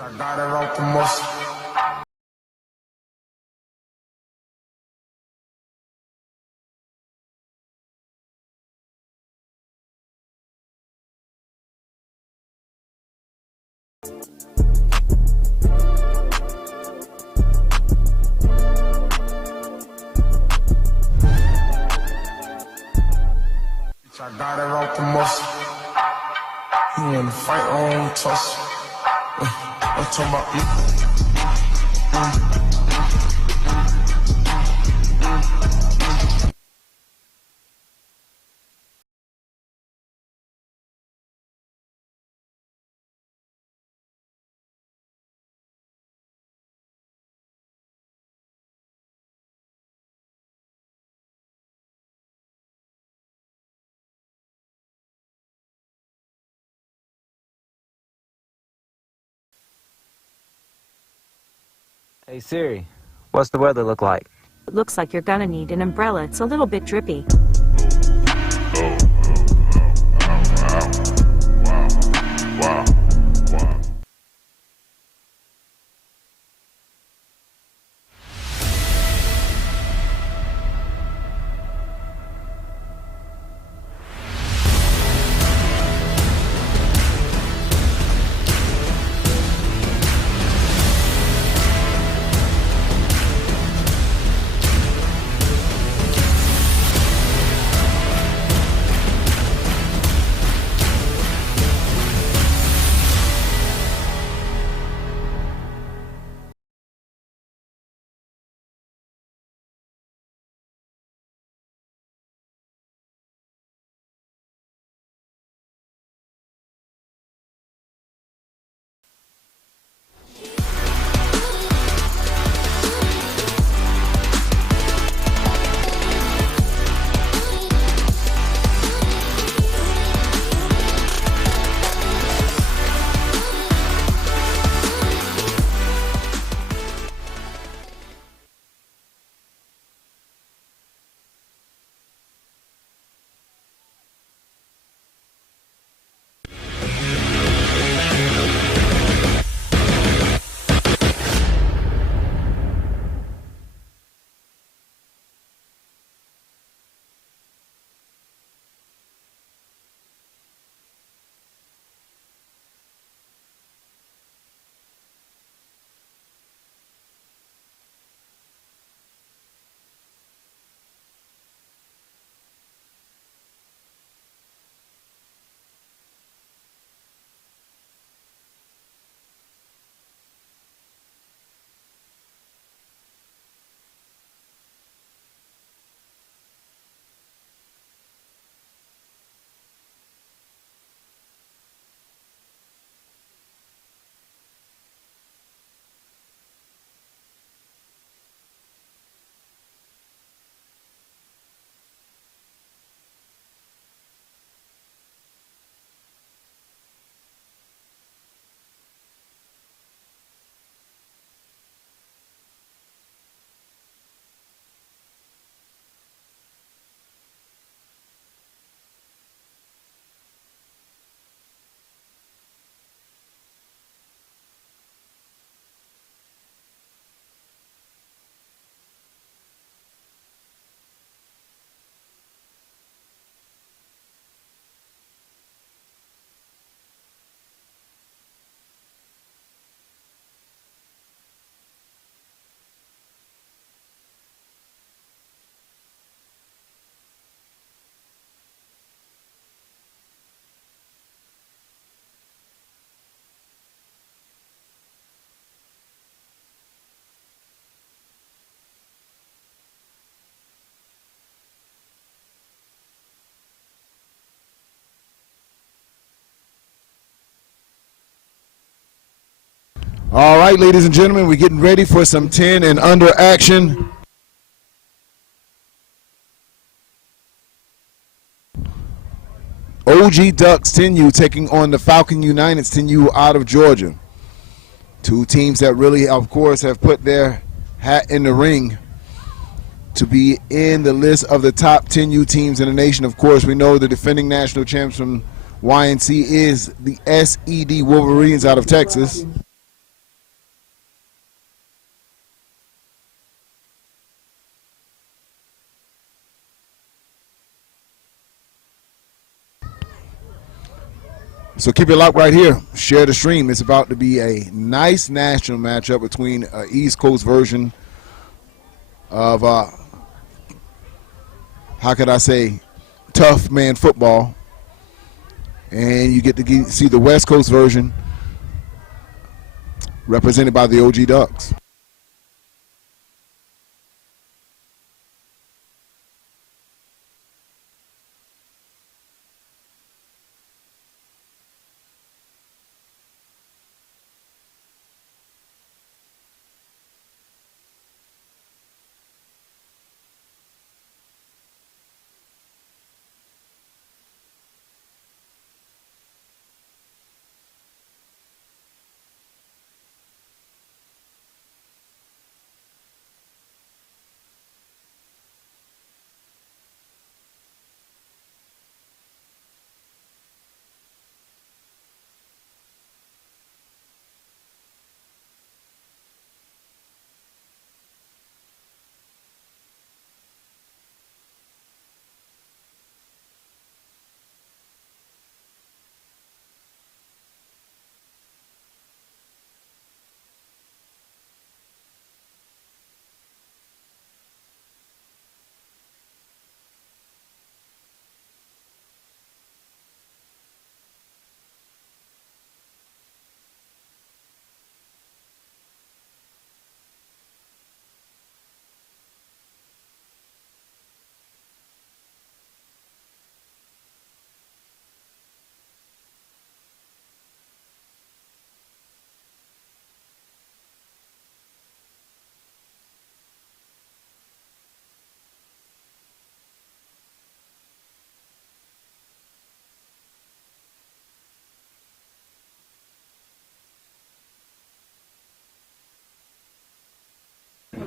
I got it off the muscle. I got it off the muscle. You wanna fight on tussle? I'm talking about Hey Siri, what's the weather look like? It looks like you're gonna need an umbrella. It's a little bit drippy. All right, ladies and gentlemen, we're getting ready for some 10 and under action. OG Ducks 10U taking on the Falcon United's 10U out of Georgia. Two teams that really, of course, have put their hat in the ring to be in the list of the top 10U teams in the nation. Of course, we know the defending national champs from YNC is the SED Wolverines out of Texas. So keep it locked right here. Share the stream. It's about to be a nice national matchup between an East Coast version of, how could I say, tough man football. And you get to see the West Coast version represented by the OG Ducks.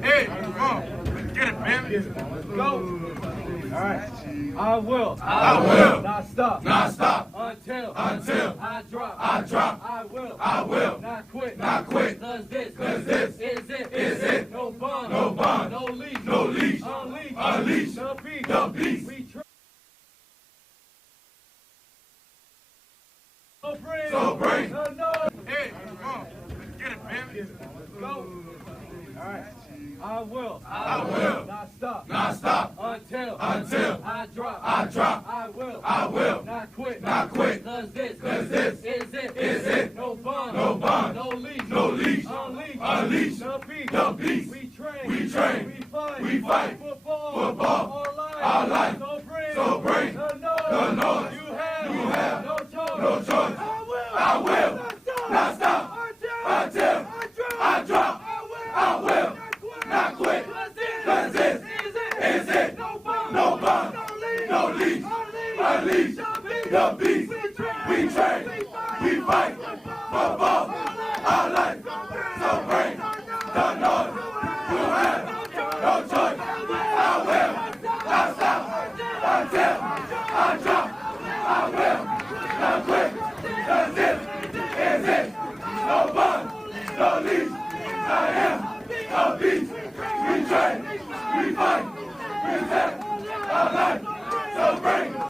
Hey, come on. Let's get it, man. Go. All right. I will. I will. Not stop. Not stop. Until. I drop. I drop. I will. I will. Not quit. Not quit. Cause this. Is it. No bond. No bond. No leash. No leash. Unleash. Unleash. The beast. The beast. We try. So So bring. the noise. Hey, come on. Let's get it, man. Go. All right. I will. I will. Not stop. Not stop. Until. I drop. I drop. I will. I will. Not quit. Not quit. Cause this. Is it. No bond. No bond. No leash. No leash. Unleash. Unleash. The beast. The beast. We train. We train. We fight. We fight. Football. Our life. So bring. The The noise. noise. You have. No choice. No choice. I will. I will. Not stop. Until I drop. I will. Not quit. Cause this is it. No bond. No leash. Unleash. The beast. We train. We fight. Football. Our life. So bring the noise. You have no choice. I will. Not stop. Until I drop. I will. Not quit. Cause this is it. No bond. No leash. I am the beast. We train. We fight. Protect our life. So bring.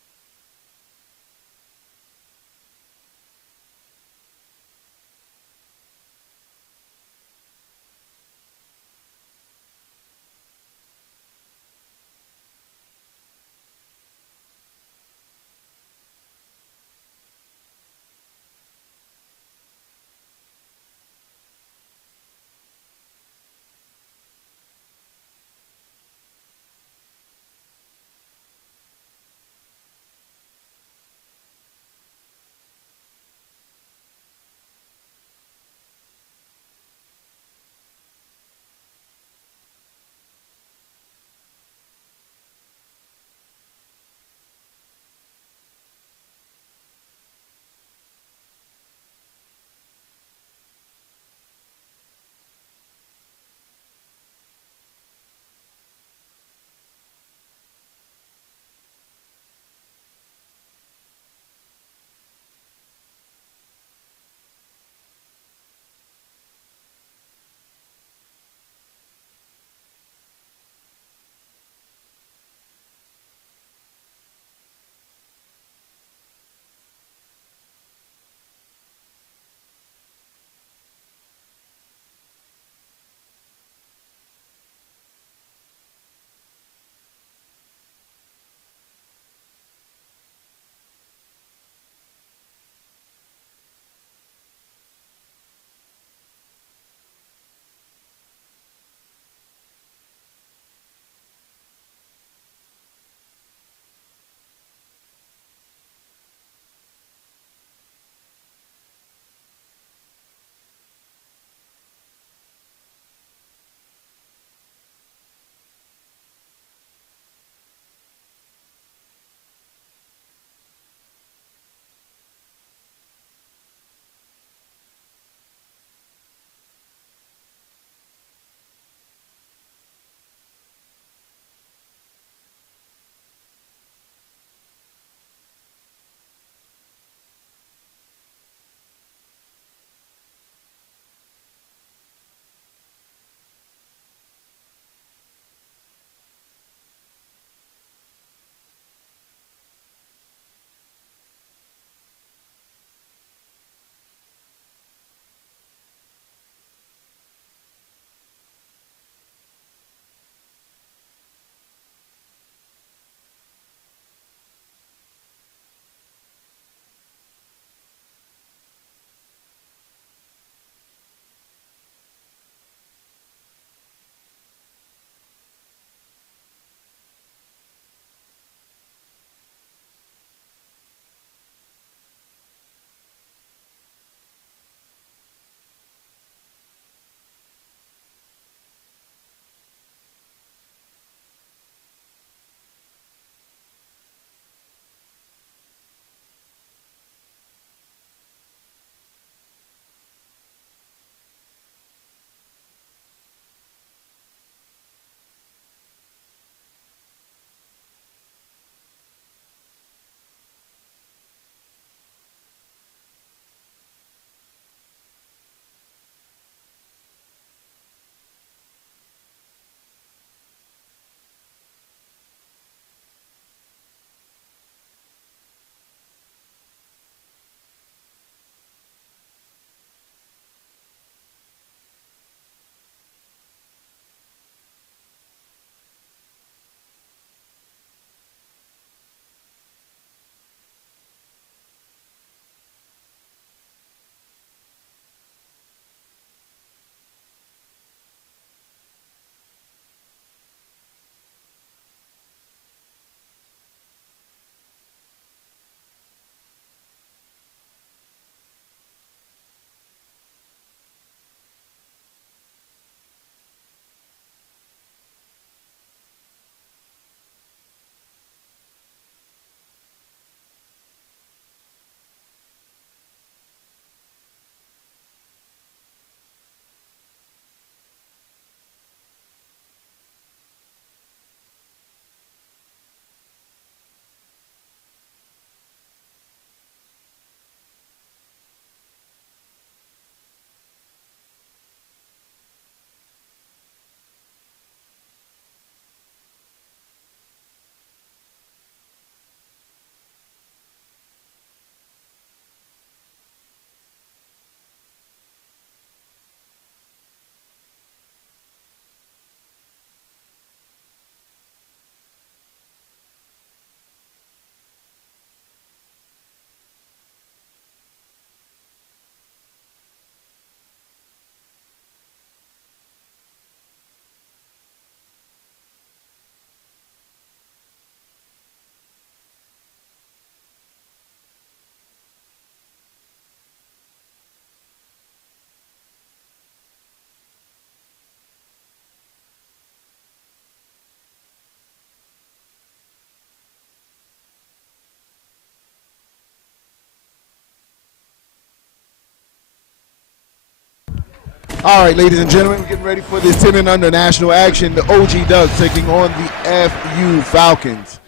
All right, ladies and gentlemen, we're getting ready for this 10 and under national action. The OG Ducks taking on the FU Falcons.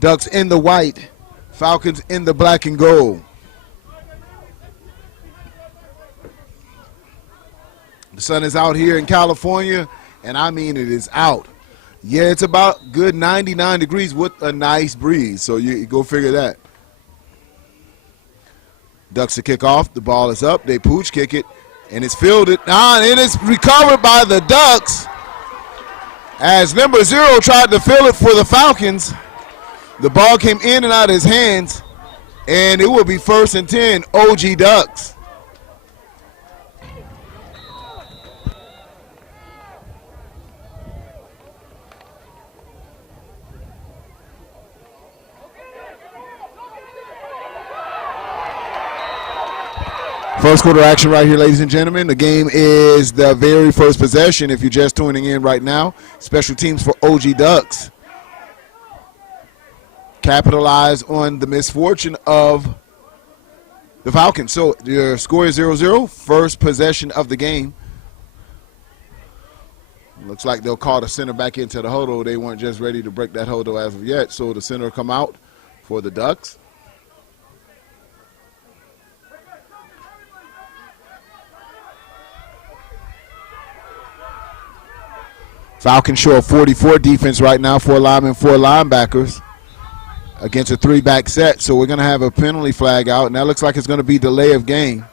Ducks in the white, Falcons in the black and gold. The sun is out here in California, and I mean it is out. Yeah, it's about good 99 degrees with a nice breeze, so you go figure that. Ducks to kick off. The ball is up. They pooch kick it, and it's fielded. It is recovered by the Ducks as number 0 tried to field it for the Falcons. The ball came in and out of his hands, and it will be 1st and 10, OG Ducks. First quarter action right here, ladies and gentlemen. The game is the very first possession. If you're just tuning in right now, special teams for OG Ducks. Capitalize on the misfortune of the Falcons. So your score is 0-0, first possession of the game. Looks like they'll call the center back into the huddle. They weren't just ready to break that huddle as of yet, so the center will come out for the Ducks. Falcons show a 44 defense right now, 4 linemen, 4 linebackers against a 3-back set. So we're going to have a penalty flag out, and that looks like it's going to be delay of game.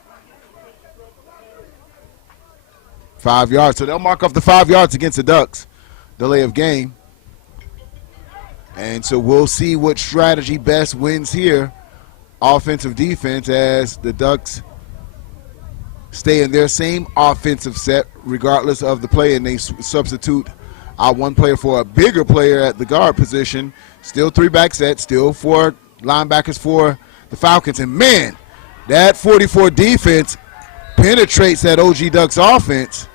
5 yards. So they'll mark off the 5 yards against the Ducks. Delay of game. And so we'll see what strategy best wins here. Offensive defense, as the Ducks stay in their same offensive set regardless of the play, and they substitute out one player for a bigger player at the guard position. Still 3-back set, still 4 linebackers for the Falcons. And man, that 44 defense penetrates that OG Ducks offense.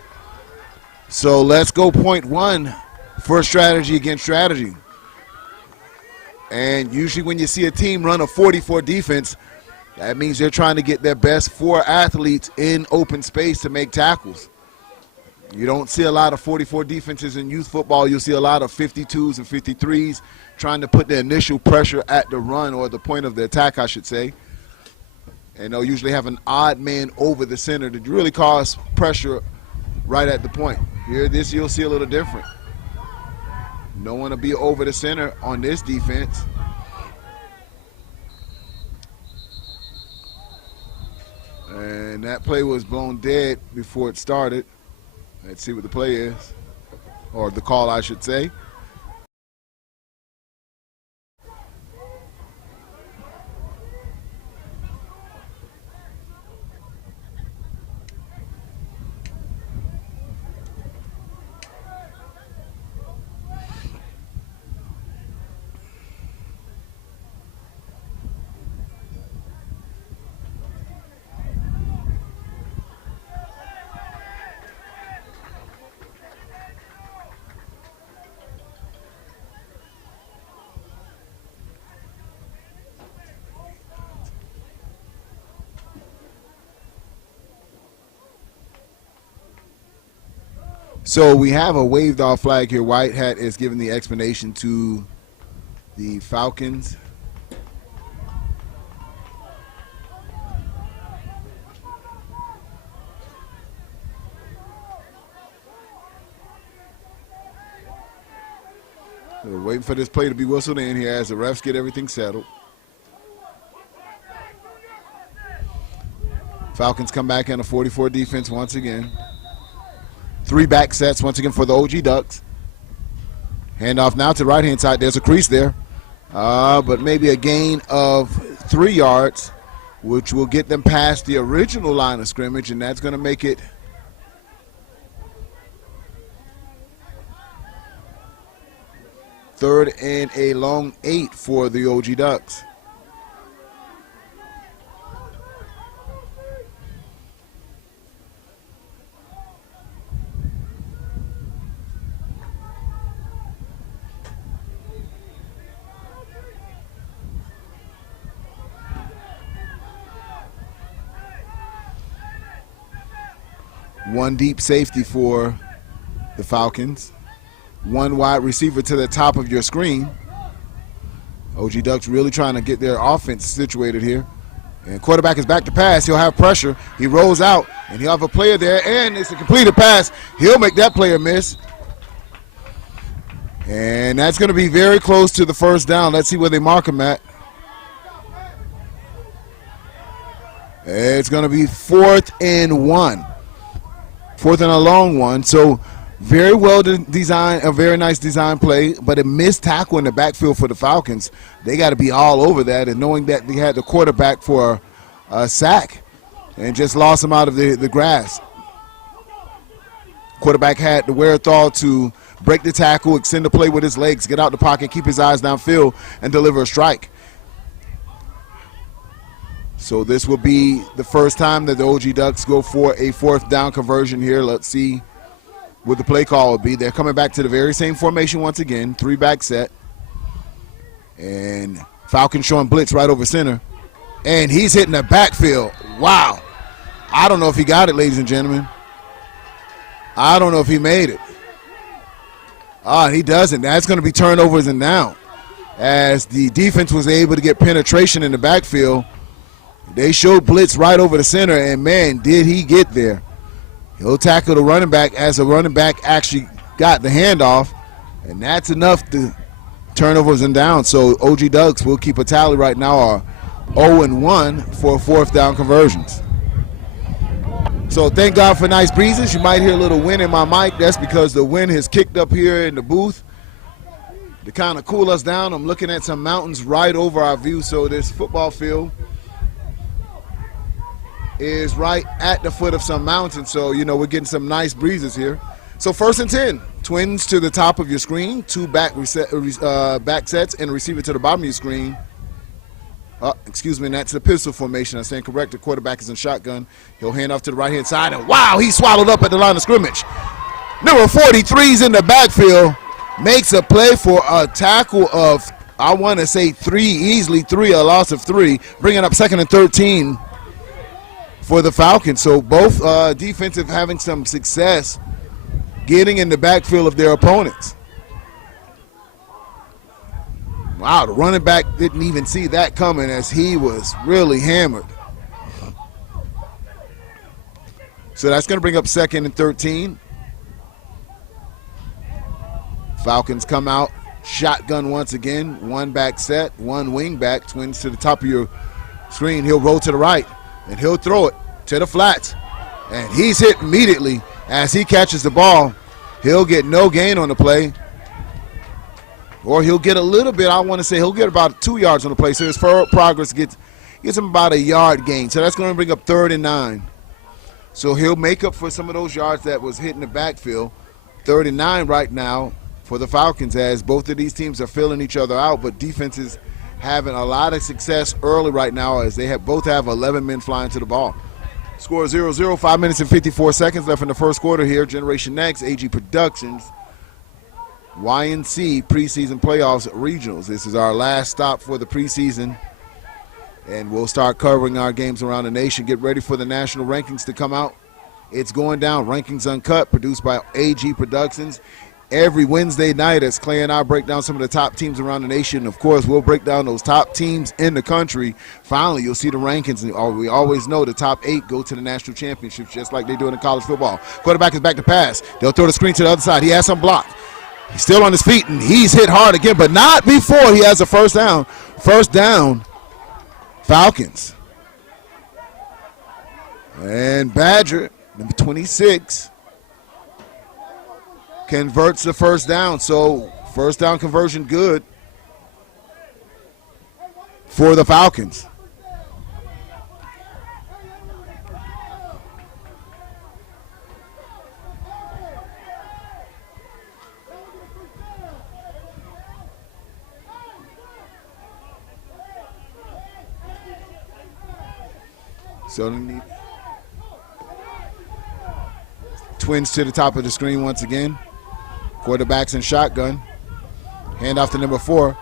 So let's go point 1 for strategy against strategy. And usually when you see a team run a 44 defense, that means they're trying to get their best 4 athletes in open space to make tackles. You don't see a lot of 44 defenses in youth football. You'll see a lot of 52s and 53s trying to put the initial pressure at the run, or the point of the attack, I should say. And they'll usually have an odd man over the center to really cause pressure right at the point. Here, this you'll see a little different. No one will be over the center on this defense. And that play was blown dead before it started. Let's see what the play is, or the call, I should say. So we have a waved off flag here. White hat is giving the explanation to the Falcons. So we're waiting for this play to be whistled in here as the refs get everything settled. Falcons come back in a 44 defense once again. 3-back sets once again for the OG Ducks. Handoff now to the right-hand side. There's a crease there, but maybe a gain of 3 yards, which will get them past the original line of scrimmage, and that's going to make it third and a long 8 for the OG Ducks. One deep safety for the Falcons. One wide receiver to the top of your screen. OG Ducks really trying to get their offense situated here. And quarterback is back to pass. He'll have pressure. He rolls out, and he'll have a player there, and it's a completed pass. He'll make that player miss. And that's going to be very close to the first down. Let's see where they mark him at. It's going to be 4th and 1. 4th and a long one. So very well designed, a very nice design play, but a missed tackle in the backfield for the Falcons. They got to be all over that, and knowing that they had the quarterback for a sack and just lost him out of the grass. Quarterback had the wherewithal to break the tackle, extend the play with his legs, get out the pocket, keep his eyes downfield, and deliver a strike. So this will be the first time that the OG Ducks go for a 4th down conversion here. Let's see what the play call will be. They're coming back to the very same formation once again, 3-back set. And Falcons showing blitz right over center. And he's hitting the backfield. Wow. I don't know if he got it, ladies and gentlemen. I don't know if he made it. He doesn't. That's going to be turnovers and down. As the defense was able to get penetration in the backfield, they showed blitz right over the center, and man, did he get there. He'll tackle the running back as the running back actually got the handoff, and that's enough to turnovers and downs. So OG Ducks will keep a tally right now, are 0-1 for 4th down conversions. So thank God for nice breezes. You might hear a little wind in my mic. That's because the wind has kicked up here in the booth to kind of cool us down. I'm looking at some mountains right over our view, so this football field is right at the foot of some mountains, so you know we're getting some nice breezes here. So 1st and 10, twins to the top of your screen, 2 back sets, and a receiver to the bottom of your screen. Excuse me, and that's the pistol formation. I stand correct. The quarterback is in shotgun. He'll hand off to the right-hand side, and wow, he swallowed up at the line of scrimmage. Number 43's in the backfield, makes a play for a tackle of, I want to say 3, easily 3, a loss of 3, bringing up 2nd and 13 for the Falcons. So both defensive having some success getting in the backfield of their opponents. Wow, the running back didn't even see that coming as he was really hammered. So that's going to bring up 2nd and 13. Falcons come out, shotgun once again, 1 back set, 1 wing back, twins to the top of your screen. He'll roll to the right, and he'll throw it to the flats. And he's hit immediately as he catches the ball. He'll get no gain on the play. Or he'll get a little bit, I want to say he'll get about 2 yards on the play. So his forward progress gets him about a yard gain. So that's going to bring up 3rd and 9. So he'll make up for some of those yards that was hit in the backfield. 3rd and 9 right now for the Falcons, as both of these teams are filling each other out, but defenses having a lot of success early right now as they both have 11 men flying to the ball. Score 0-0, 5 minutes and 54 seconds left in the first quarter here. Generation Next, AG Productions, YNC preseason playoffs regionals. This is our last stop for the preseason, and we'll start covering our games around the nation. Get ready for the national rankings to come out. It's going down. Rankings Uncut, produced by AG Productions. Every Wednesday night as Clay and I break down some of the top teams around the nation. Of course, we'll break down those top teams in the country. Finally, you'll see the rankings. We always know the top 8 go to the national championships, just like they do in college football. Quarterback is back to pass. They'll throw the screen to the other side. He has some block. He's still on his feet, and he's hit hard again, but not before he has a first down. First down, Falcons. And Badger, number 26, converts the first down. So first down conversion good for the Falcons. So twins to the top of the screen once again. Quarterbacks in shotgun. Hand off to number 4.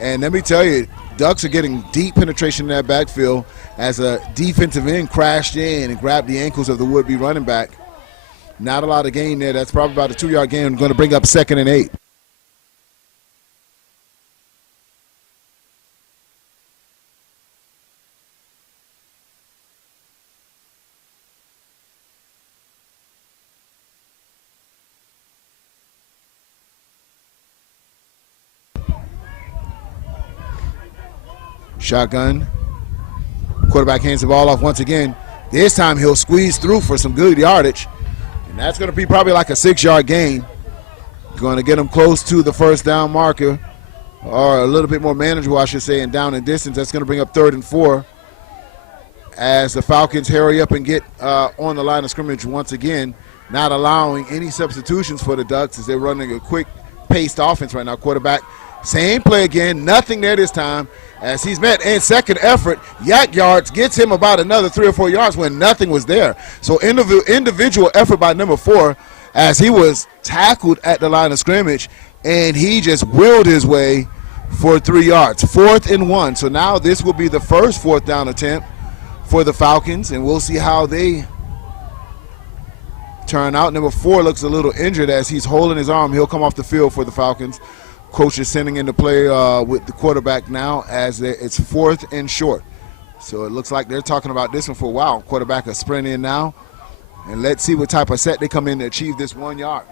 And let me tell you, Ducks are getting deep penetration in that backfield as a defensive end crashed in and grabbed the ankles of the would-be running back. Not a lot of gain there. That's probably about a 2-yard gain. Going to bring up 2nd and 8. Shotgun. Quarterback hands the ball off once again. This time he'll squeeze through for some good yardage. And that's going to be probably like a 6-yard gain. Going to get him close to the first down marker, or a little bit more manageable, I should say, and down in distance. That's going to bring up 3rd and 4 as the Falcons hurry up and get on the line of scrimmage once again, not allowing any substitutions for the Ducks as they're running a quick-paced offense right now. Quarterback, same play again, nothing there this time as he's met in second effort. Yak yards gets him about another 3 or 4 yards when nothing was there. So individual effort by number 4 as he was tackled at the line of scrimmage, and he just willed his way for 3 yards. 4th and 1. So now this will be the first 4th down attempt for the Falcons, and we'll see how they turn out. Number 4 looks a little injured as he's holding his arm. He'll come off the field for the Falcons. Coach is sending in the play with the quarterback now as it's 4th and short. So it looks like they're talking about this one for a while. Quarterback a sprint in now. And let's see what type of set they come in to achieve this 1 yard.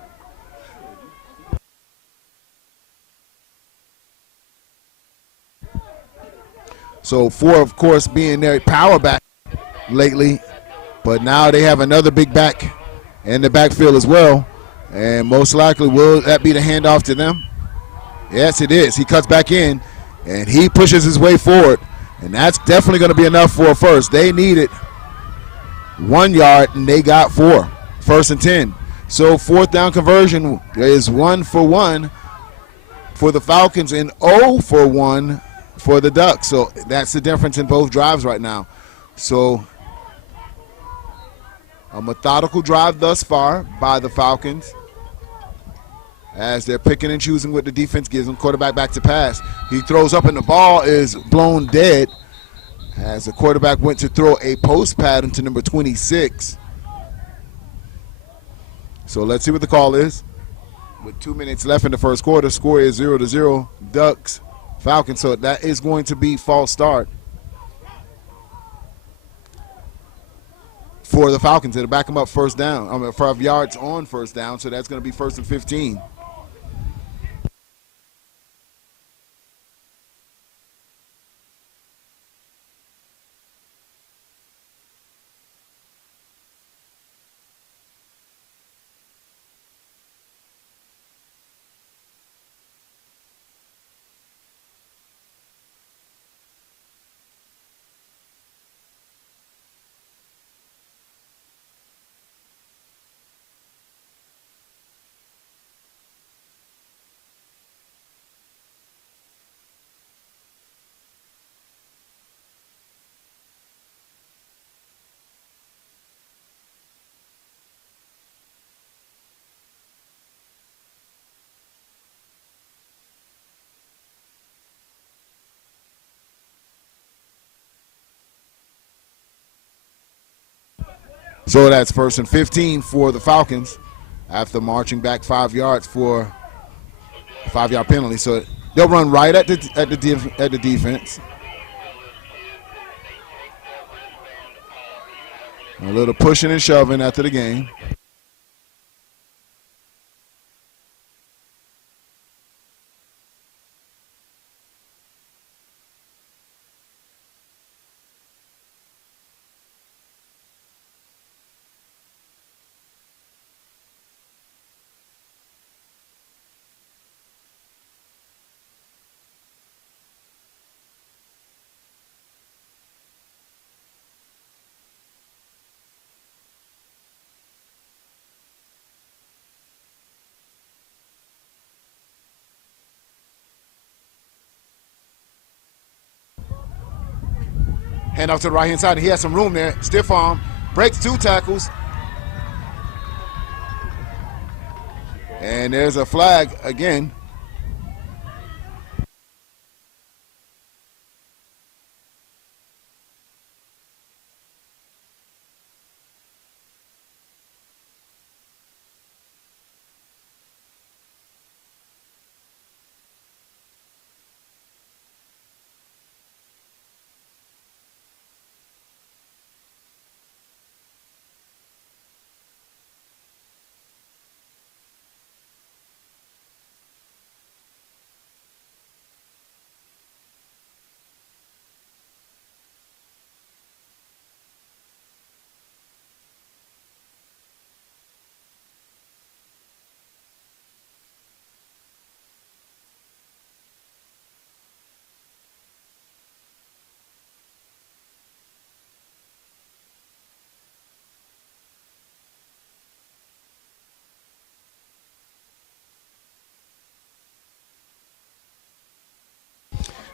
So 4, of course, being their power back lately. But now they have another big back in the backfield as well. And most likely, will that be the handoff to them? Yes, it is. He cuts back in, and he pushes his way forward. And that's definitely going to be enough for a first. They needed 1 yard, and they got 4. 1st and 10. So 4th down conversion is 1 for 1 for the Falcons and 0 for 1 for the Ducks. So that's the difference in both drives right now. So a methodical drive thus far by the Falcons as they're picking and choosing what the defense gives them. Quarterback back to pass. He throws up and the ball is blown dead as the quarterback went to throw a post pattern to number 26. So let's see what the call is. With 2 minutes left in the first quarter, score is 0-0, Ducks, Falcons. So that is going to be false start for the Falcons. It'll back them up 1st down. 5 yards on 1st down, so that's going to be 1st and 15. So that's 1st and 15 for the Falcons after marching back 5 yards for a 5-yard penalty. So they'll run right at the defense. A little pushing and shoving after the game. Hand off to the right-hand side. He has some room there. Stiff arm. Breaks 2 tackles. And there's a flag again.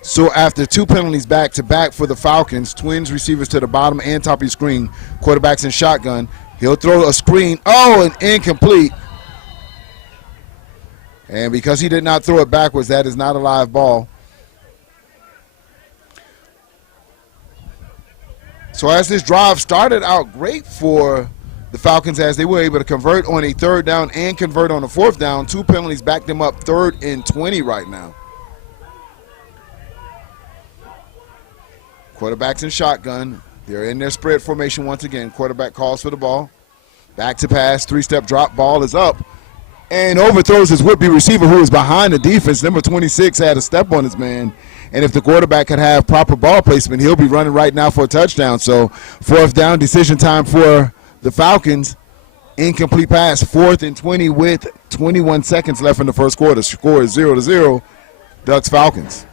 So after 2 penalties back to back for the Falcons, twins receivers to the bottom and top of your screen, quarterbacks in shotgun. He'll throw a screen. Oh, and incomplete. And because he did not throw it backwards, that is not a live ball. So as this drive started out great for the Falcons, as they were able to convert on a 3rd down and convert on a 4th down. 2 penalties backed them up 3rd and 20 right now. Quarterbacks in shotgun. They're in their spread formation once again. Quarterback calls for the ball. Back to pass, 3-step drop, ball is up. And overthrows his would-be receiver who is behind the defense. Number 26 had a step on his man. And if the quarterback could have proper ball placement, he'll be running right now for a touchdown. So 4th down, decision time for the Falcons. Incomplete pass, 4th and 20 with 21 seconds left in the first quarter. Score is 0-0, Ducks Falcons.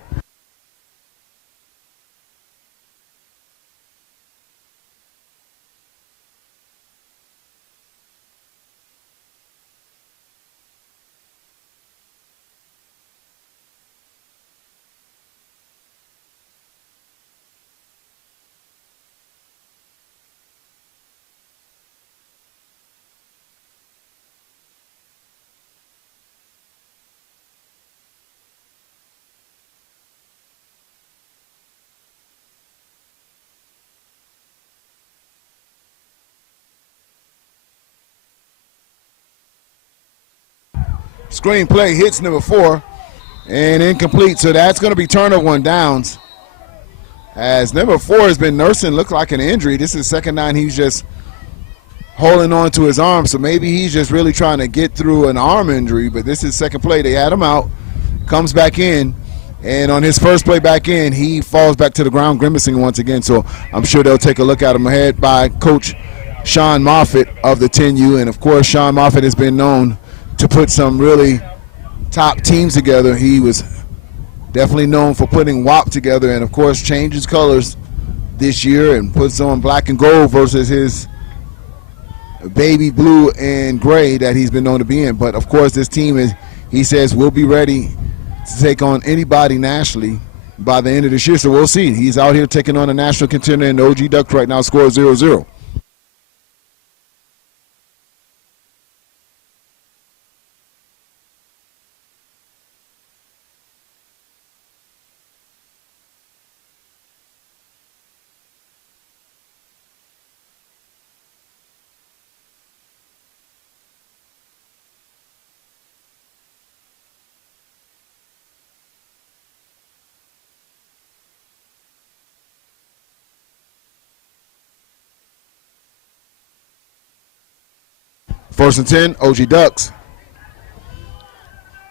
Screen play hits number 4 and incomplete. So that's going to be turnover on downs. As number 4 has been nursing, look like an injury. This is 2nd down. He's just holding on to his arm. So maybe he's just really trying to get through an arm injury. But this is 2nd play. They had him out. Comes back in. And on his first play back in, he falls back to the ground grimacing once again. So I'm sure they'll take a look at him ahead by Coach Sean Moffitt of the 10U. And, of course, Sean Moffitt has been known to put some really top teams together. He was definitely known for putting WAP together and, of course, changes colors this year and puts on black and gold versus his baby blue and gray that he's been known to be in. But, of course, this team, he says, will be ready to take on anybody nationally by the end of this year. So we'll see. He's out here taking on a national contender, and the OG Ducks right now score 0-0. First and 10, OG Ducks.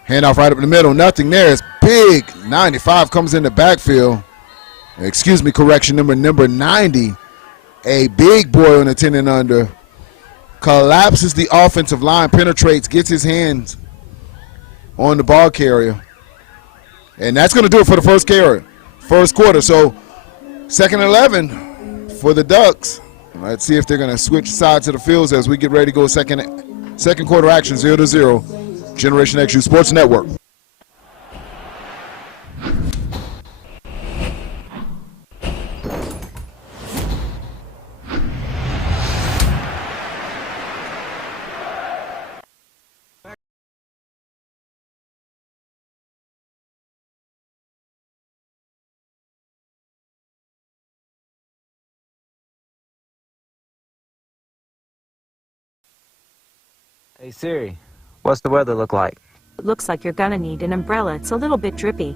Handoff right up in the middle. Nothing there. It's big. 95 comes in the backfield. Excuse me, correction, number 90. A big boy on the 10 and under. Collapses the offensive line, penetrates, gets his hands on the ball carrier. And that's going to do it for the first quarter. So 2nd and 11 for the Ducks. Let's see if they're going to switch sides of the fields as we get ready to go second quarter action, 0-0. Generation XU Sports Network. Hey Siri, what's the weather look like? It looks like you're gonna need an umbrella. It's a little bit drippy.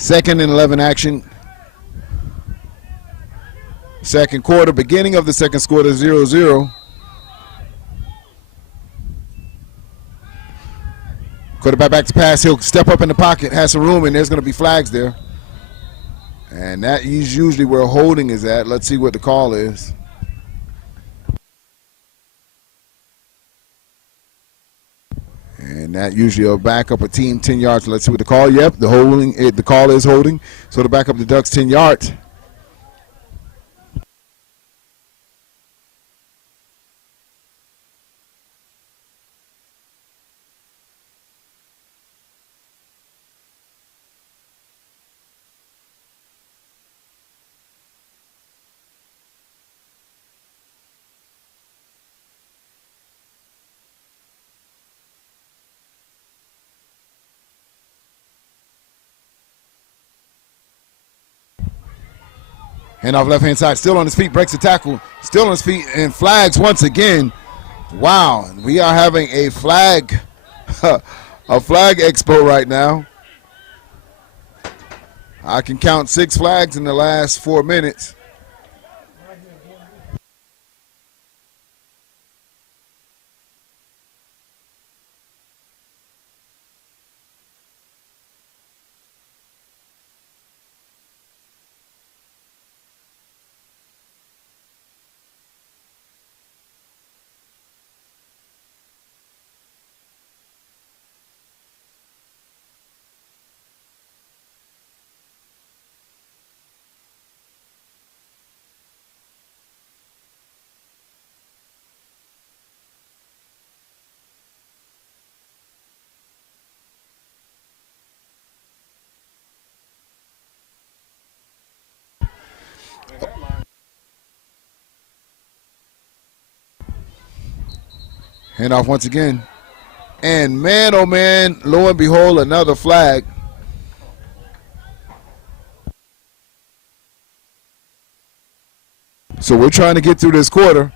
Second and 11 action. Second quarter, beginning of the second quarter, 0-0. Quarterback back to pass. He'll step up in the pocket, has some room, and there's going to be flags there. And that is usually where holding is at. Let's see what the call is. And that usually will back up a team 10 yards. Let's see what the call. Yep, the call is holding. So to back up the Ducks 10 yards. Hand off left-hand side, still on his feet, breaks the tackle, still on his feet, and flags once again. Wow, we are having a flag expo right now. I can count 6 flags in the last 4 minutes. Hand off once again. And man, oh man, lo and behold, another flag. So we're trying to get through this quarter.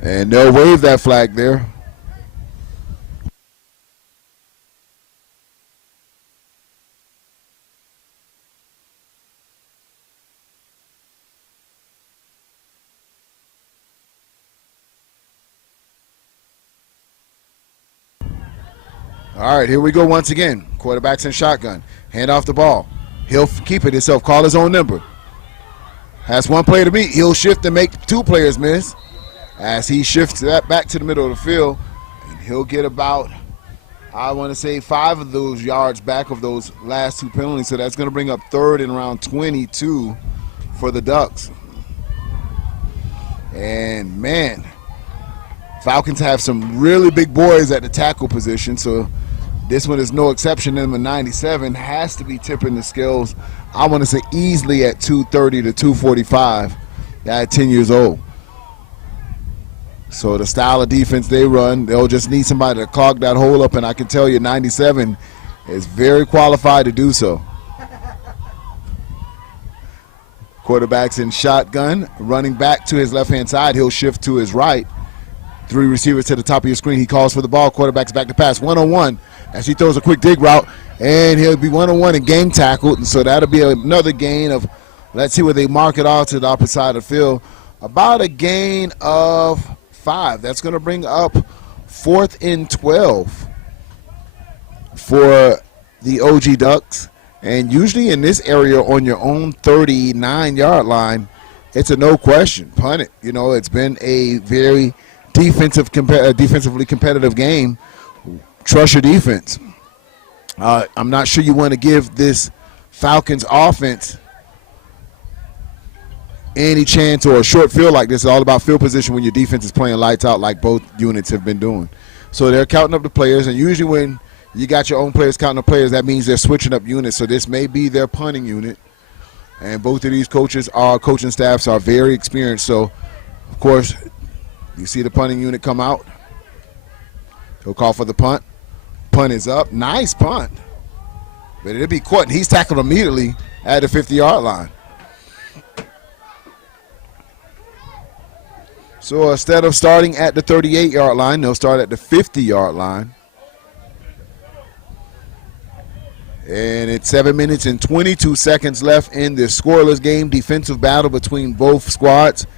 And they'll wave that flag there. All right, here we go once again. Quarterback's in shotgun. Hand off the ball. He'll keep it himself. Call his own number. Has one player to beat. He'll shift and make 2 players miss. As he shifts that back to the middle of the field, and he'll get about, I want to say, 5 of those yards back of those last 2 penalties. So that's going to bring up third and around 22 for the Ducks. And man, Falcons have some really big boys at the tackle position, so this one is no exception. Number 97 has to be tipping the scales, I want to say, easily at 230 to 245 at 10 years old. So the style of defense they run, they'll just need somebody to clog that hole up, and I can tell you 97 is very qualified to do so. Quarterback's in shotgun, running back to his left-hand side. He'll shift to his right. 3 receivers to the top of your screen. He calls for the ball. Quarterback's back to pass. 1-on-1 as he throws a quick dig route, and he'll be 1-on-1 and gang tackled. And so that'll be another gain of, let's see where they mark it off to the opposite side of the field. About a gain of 5. That's going to bring up 4th and 12 for the OG Ducks. And usually in this area on your own 39-yard line, it's a no question. Punt it. You know, it's been a very defensively competitive game. Trust your defense. I'm not sure you want to give this Falcons offense any chance or a short field like this. It's all about field position when your defense is playing lights out like both units have been doing. So they're counting up the players, and usually when you got your own players counting up players, that means they're switching up units. So this may be their punting unit, and both of these coaching staffs are very experienced. So, of course, you see the punting unit come out. He'll call for the punt. Punt is up. Nice punt. But it'll be caught, and he's tackled immediately at the 50-yard line. So instead of starting at the 38-yard line, they'll start at the 50-yard line. And it's 7 minutes and 22 seconds left in this scoreless game. Defensive battle between both squads.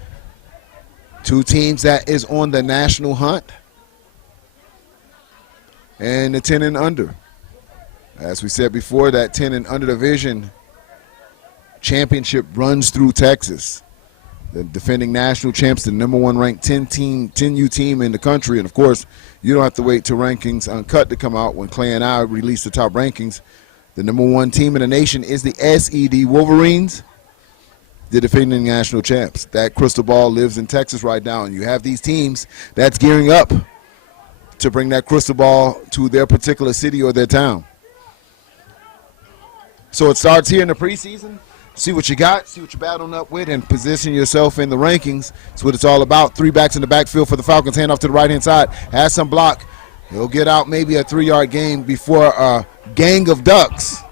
Two teams that is on the national hunt. And the 10 and under. As we said before, that 10 and under division championship runs through Texas. The defending national champs, the number one ranked 10U team in the country. And, of course, you don't have to wait till Rankings Uncut to come out when Clay and I release the top rankings. The number one team in the nation is the SED Wolverines, the defending national champs. That crystal ball lives in Texas right now, and you have these teams that's gearing up to bring that crystal ball to their particular city or their town. So it starts here in the preseason. See what you got, see what you're battling up with, and position yourself in the rankings. That's what it's all about. 3 backs in the backfield for the Falcons. Hand off to the right-hand side. Has some block. He'll get out maybe a 3-yard gain before a gang of ducks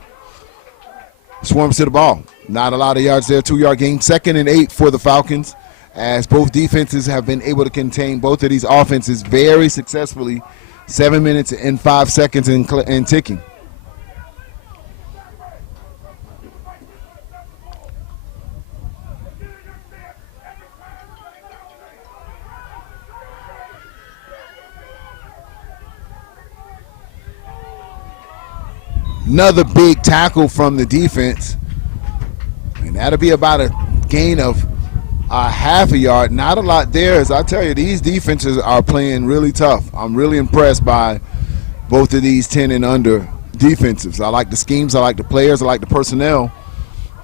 swarms to the ball. Not a lot of yards there. 2-yard gain. 2nd and 8 for the Falcons, as both defenses have been able to contain both of these offenses very successfully. 7 minutes and 5 seconds and ticking. Another big tackle from the defense. And that'll be about a gain of a half a yard. Not a lot there. As I tell you, these defenses are playing really tough. I'm really impressed by both of these 10 and under defensives. I like the schemes. I like the players. I like the personnel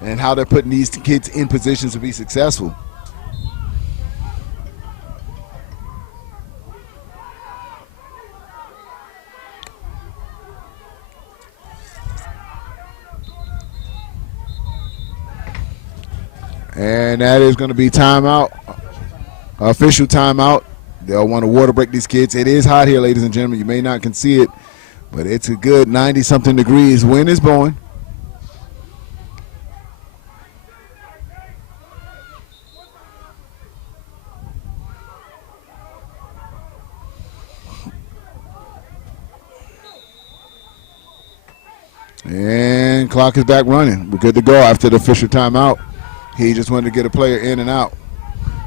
and how they're putting these kids in positions to be successful. And that is going to be timeout, official timeout. They'll want to water break these kids. It is hot here, ladies and gentlemen. You may not can see it, but it's a good 90-something degrees. Wind is blowing. And clock is back running. We're good to go after the official timeout. He just wanted to get a player in and out.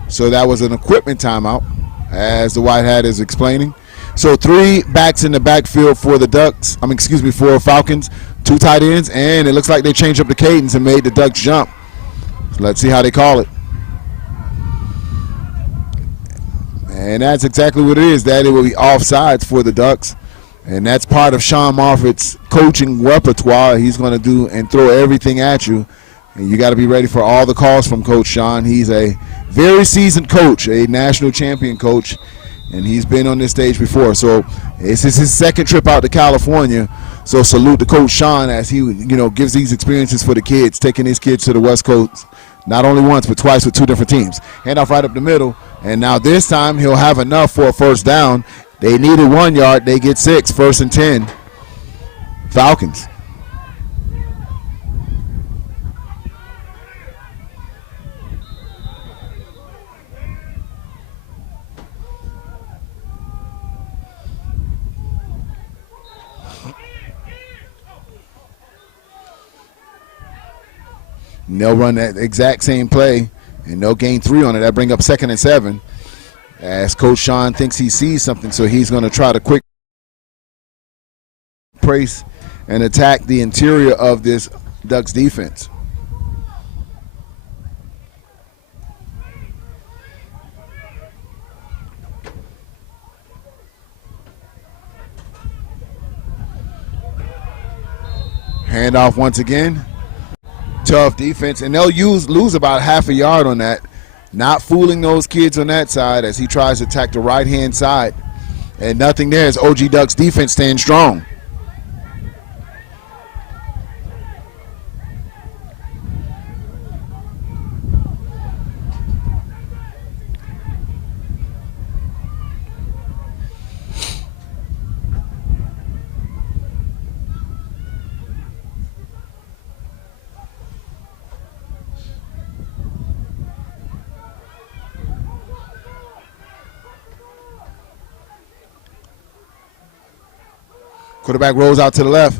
So that was an equipment timeout, as the white hat is explaining. So 3 backs in the backfield for the Ducks. For Falcons. 2 tight ends, and it looks like they changed up the cadence and made the Ducks jump. So let's see how they call it. And that's exactly what it is. That it will be offsides for the Ducks. And that's part of Sean Moffitt's coaching repertoire. He's going to do and throw everything at you. And you got to be ready for all the calls from Coach Sean. He's a very seasoned coach, a national champion coach, and he's been on this stage before. So it's his 2nd trip out to California. So salute to Coach Sean as he, gives these experiences for the kids, taking his kids to the West Coast, not only once but twice with 2 different teams. Handoff right up the middle, and now this time he'll have enough for a first down. They needed 1 yard. They get 6. 1st and 10. Falcons. And they'll run that exact same play, and they'll gain 3 on it. That bring up 2nd and 7. As Coach Sean thinks he sees something, so he's going to try to quick brace and attack the interior of this Ducks defense. Handoff once again. Tough defense, and they'll lose about half a yard on that. Not fooling those kids on that side as he tries to attack the right-hand side. And nothing there as OG Ducks defense stands strong. Quarterback rolls out to the left.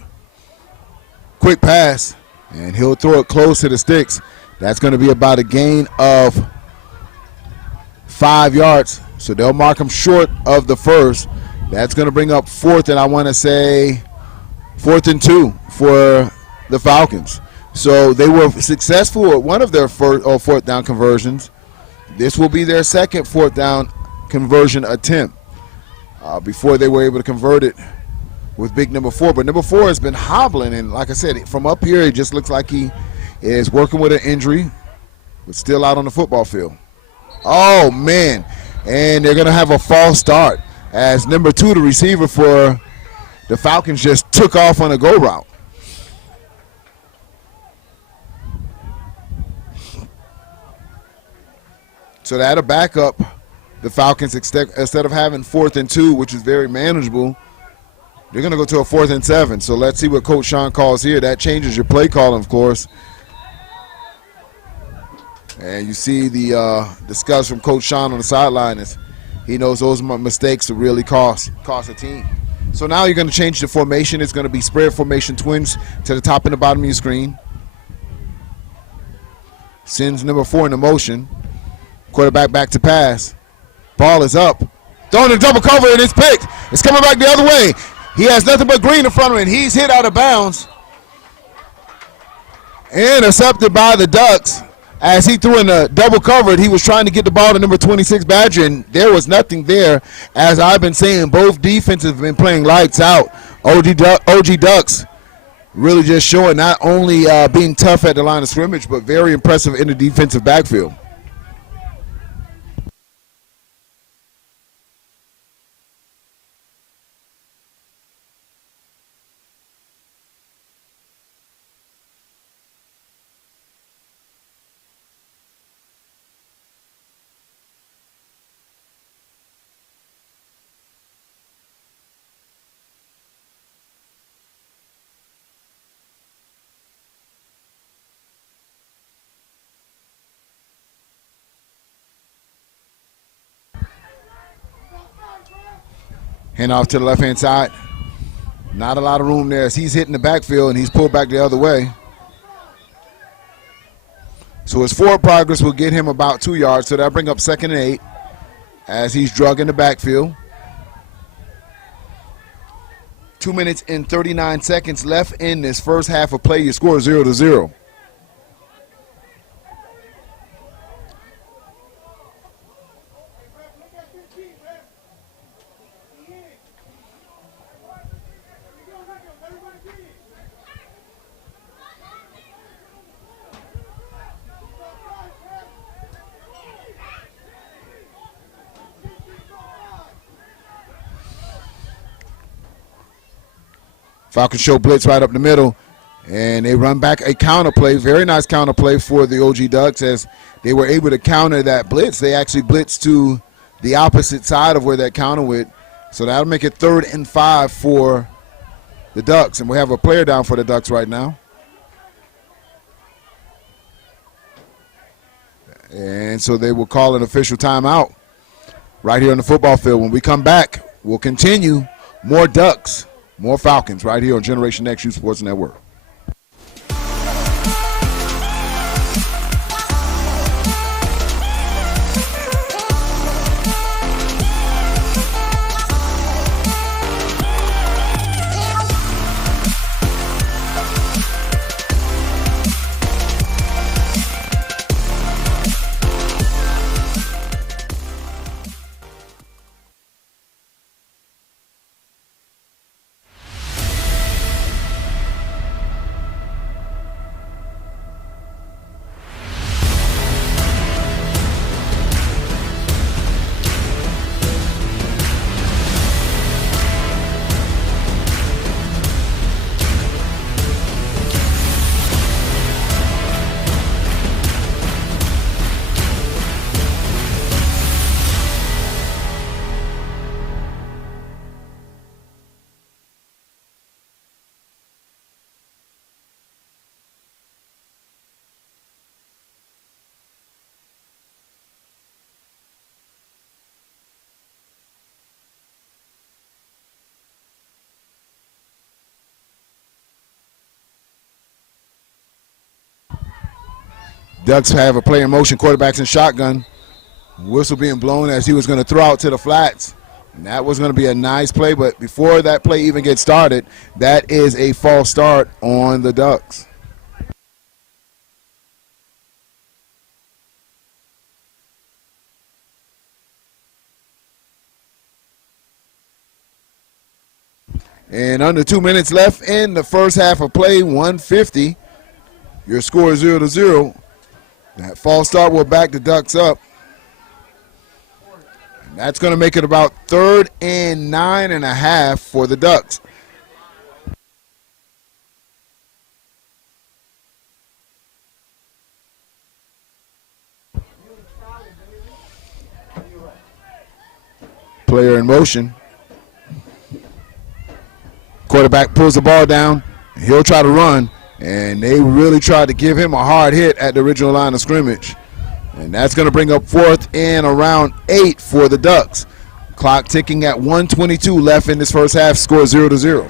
Quick pass, and he'll throw it close to the sticks. That's going to be about a gain of 5 yards. So they'll mark him short of the first. That's going to bring up 4th, and I want to say 4th and 2 for the Falcons. So they were successful at one of their 4th down conversions. This will be their second 4th down conversion attempt before they were able to convert it with big number 4. But number 4 has been hobbling, and like I said, from up here, it just looks like he is working with an injury, but still out on the football field. Oh, man. And they're going to have a false start as number 2, the receiver for the Falcons, just took off on a go route. So that'll back up the Falcons instead of having 4th and 2, which is very manageable. They're going to go to a 4th and 7. So let's see what Coach Sean calls here. That changes your play calling, of course. And you see the discussion from Coach Sean on the sideline is he knows those mistakes will really cost a team. So now you're going to change the formation. It's going to be spread formation, twins to the top and the bottom of your screen. Sends number 4 into motion. Quarterback back to pass. Ball is up. Throwing a double cover, and it's picked. It's coming back the other way. He has nothing but green in front of him. He's hit out of bounds. Intercepted by the Ducks. As he threw in a double covered, he was trying to get the ball to number 26 Badger, and there was nothing there. As I've been saying, both defenses have been playing lights out. OG Ducks really just showing not only being tough at the line of scrimmage, but very impressive in the defensive backfield. Hand off to the left-hand side. Not a lot of room there as he's hitting the backfield and he's pulled back the other way. So his forward progress will get him about 2 yards. So that'll bring up 2nd and 8 as he's drug in the backfield. 2 minutes and 39 seconds left in this first half of play. Your score is 0-0. Falcons show blitz right up the middle, and they run back a counter play. Very nice counter play for the OG Ducks as they were able to counter that blitz. They actually blitzed to the opposite side of where that counter went. So that'll make it 3rd and 5 for the Ducks. And we have a player down for the Ducks right now. And so they will call an official timeout right here on the football field. When we come back, we'll continue more Ducks, more Falcons right here on Generation X Youth Sports Network. Ducks have a player in motion, quarterbacks in shotgun. Whistle being blown as he was going to throw out to the flats. And that was going to be a nice play, but before that play even gets started, that is a false start on the Ducks. And under 2 minutes left in the first half of play, 150. Your score is 0-0. That false start will back the Ducks up. And that's going to make it about 3rd and 9.5 for the Ducks. Player in motion. Quarterback pulls the ball down. He'll try to run, and they really tried to give him a hard hit at the original line of scrimmage. And that's going to bring up 4th and around 8 for the Ducks. Clock ticking at 1:22 left in this first half. Score 0-0.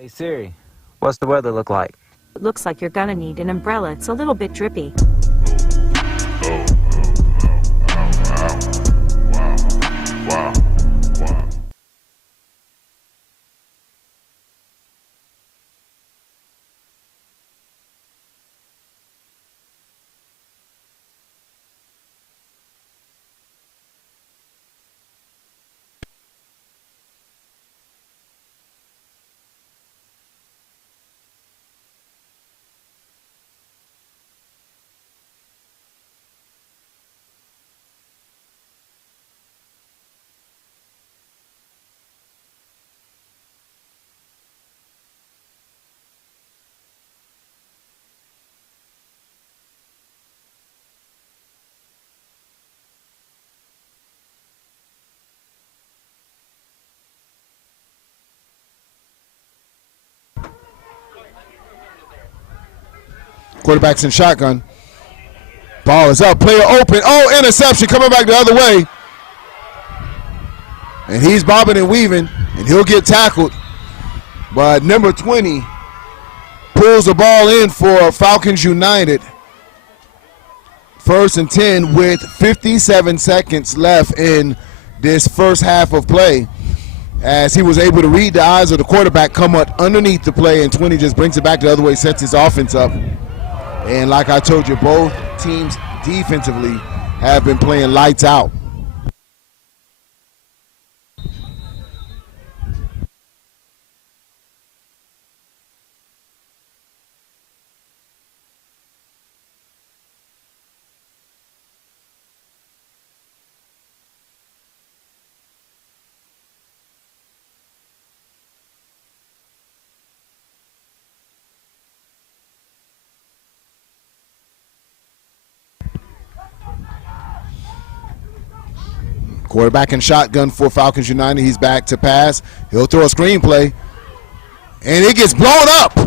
Hey Siri, what's the weather look like? It looks like you're gonna need an umbrella. It's a little bit drippy. Quarterback's in shotgun. Ball is up. Player open. Oh, interception coming back the other way. And he's bobbing and weaving, and he'll get tackled. But number 20 pulls the ball in for Falcons United. 1st and 10 with 57 seconds left in this first half of play. As he was able to read the eyes of the quarterback, come up underneath the play, and 20 just brings it back the other way, sets his offense up. And like I told you, both teams defensively have been playing lights out. Quarterback in shotgun for Falcons United. He's back to pass. He'll throw a screenplay, and it gets blown up.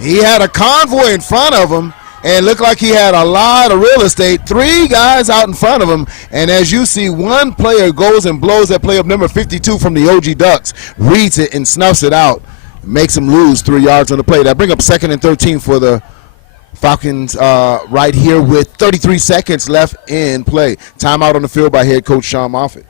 He had a convoy in front of him, and looked like he had a lot of real estate. 3 guys out in front of him, and as you see, one player goes and blows that play up. Number 52 from the OG Ducks reads it and snuffs it out, makes him lose 3 yards on the play. That brings up 2nd and 13 for the Falcons right here with 33 seconds left in play. Timeout on the field by head coach Sean Moffitt.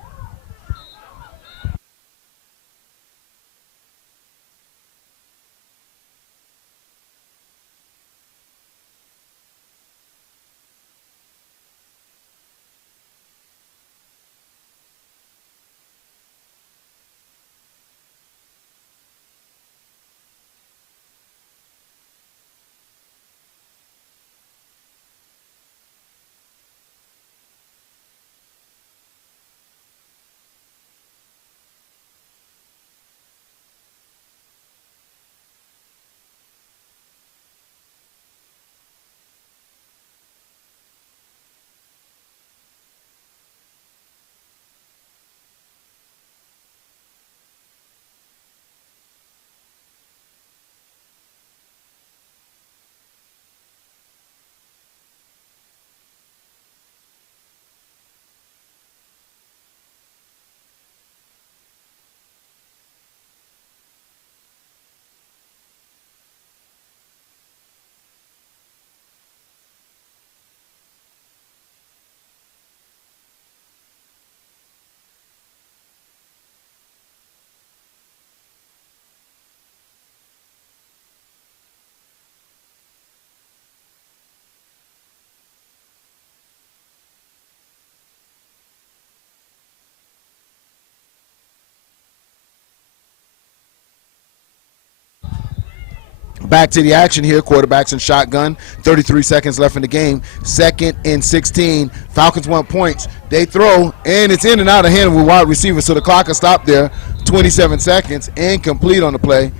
back to the action here. Quarterbacks in shotgun. 33 seconds left in the game. 2nd and 16. Falcons want points. They throw, and it's in and out of hand of a wide receiver, so the clock will stop there. 27 seconds. Incomplete on the play.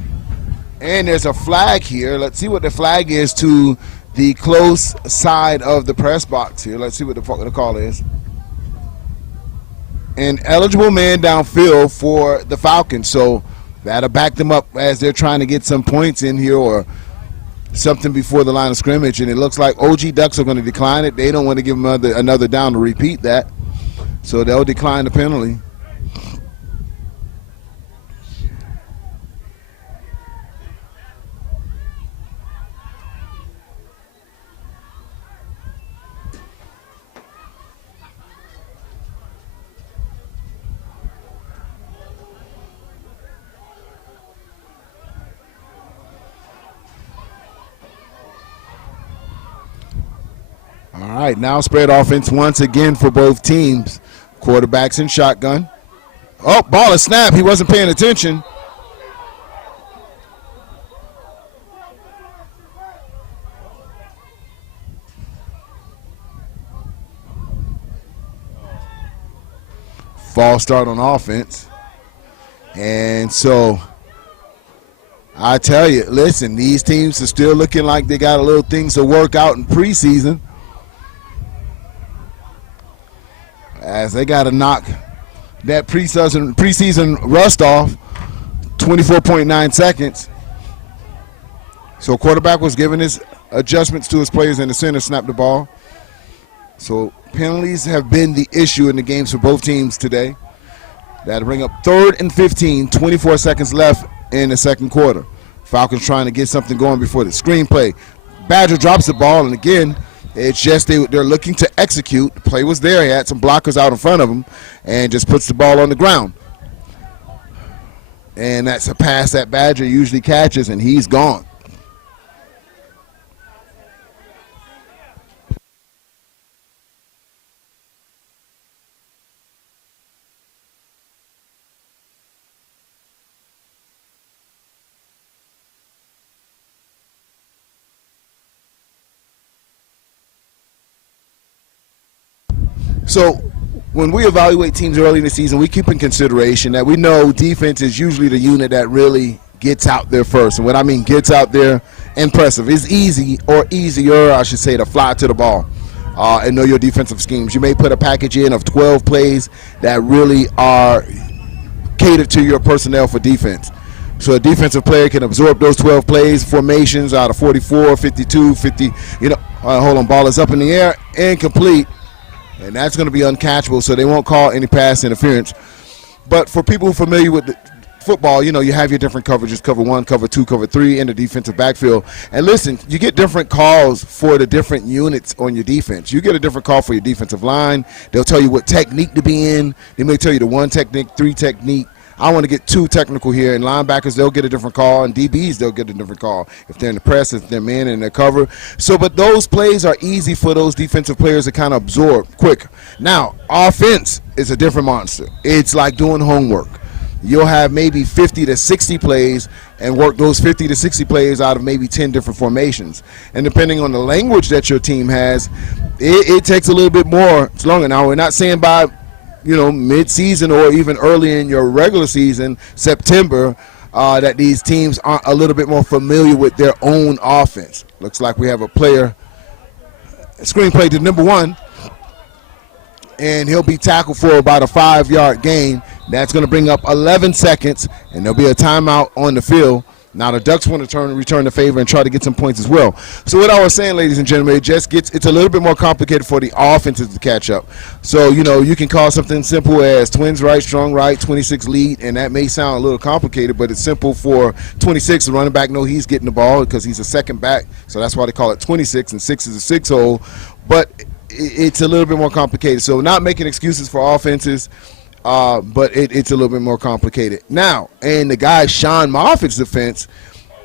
And there's a flag here. Let's see what the flag is to the close side of the press box here. Let's see what the call is. An eligible man downfield for the Falcons, so that'll back them up as they're trying to get some points in here or something before the line of scrimmage. And it looks like OG Ducks are going to decline it. They don't want to give them another down to repeat that, so they'll decline the penalty. All right, now spread offense once again for both teams. Quarterbacks in shotgun. Oh, ball is snapped. He wasn't paying attention. False start on offense. And so I tell you, listen, these teams are still looking like they got a little things to work out in preseason, as they got to knock that preseason rust off. 24.9 seconds. So quarterback was giving his adjustments to his players, and the center snapped the ball. So penalties have been the issue in the games for both teams today. That'll bring up 3rd and 15, 24 seconds left in the second quarter. Falcons trying to get something going before the screenplay. Badger drops the ball, and again, it's just they're looking to execute. The play was there. He had some blockers out in front of him and just puts the ball on the ground. And that's a pass that Badger usually catches, and he's gone. So when we evaluate teams early in the season, we keep in consideration that we know defense is usually the unit that really gets out there first. And what I mean gets out there impressive. It's easy, or easier, I should say, to fly to the ball and know your defensive schemes. You may put a package in of 12 plays that really are catered to your personnel for defense. So a defensive player can absorb those 12 plays, formations out of 44, 52, 50. Hold on, ball is up in the air, incomplete. And that's going to be uncatchable, so they won't call any pass interference. But for people who are familiar with football, you have your different coverages, cover 1, cover 2, cover 3 in the defensive backfield. And listen, you get different calls for the different units on your defense. You get a different call for your defensive line. They'll tell you what technique to be in. They may tell you the 1 technique, 3 technique. I want to get too technical here. And linebackers, they'll get a different call. And DBs, they'll get a different call if they're in the press, if they're man in their cover. But those plays are easy for those defensive players to kind of absorb quick. Now, offense is a different monster. It's like doing homework. You'll have maybe 50 to 60 plays and work those 50 to 60 plays out of maybe 10 different formations. And depending on the language that your team has, it takes a little bit more. It's longer. Now, we're not saying by mid-season or even early in your regular season, September, that these teams aren't a little bit more familiar with their own offense. Looks like we have a player, screenplay to number 1, and he'll be tackled for about a 5-yard gain. That's going to bring up 11 seconds, and there'll be a timeout on the field. Now the Ducks want to return the favor and try to get some points as well. So what I was saying, ladies and gentlemen, it's a little bit more complicated for the offenses to catch up. So, you can call something simple as twins right, strong right, 26 lead, and that may sound a little complicated, but it's simple for 26. The running back know he's getting the ball because he's a second back, so that's why they call it 26, and 6 is a 6-hole. But it's a little bit more complicated. So not making excuses for offenses, but it's a little bit more complicated. Now, in the guy Sean Moffitt's defense,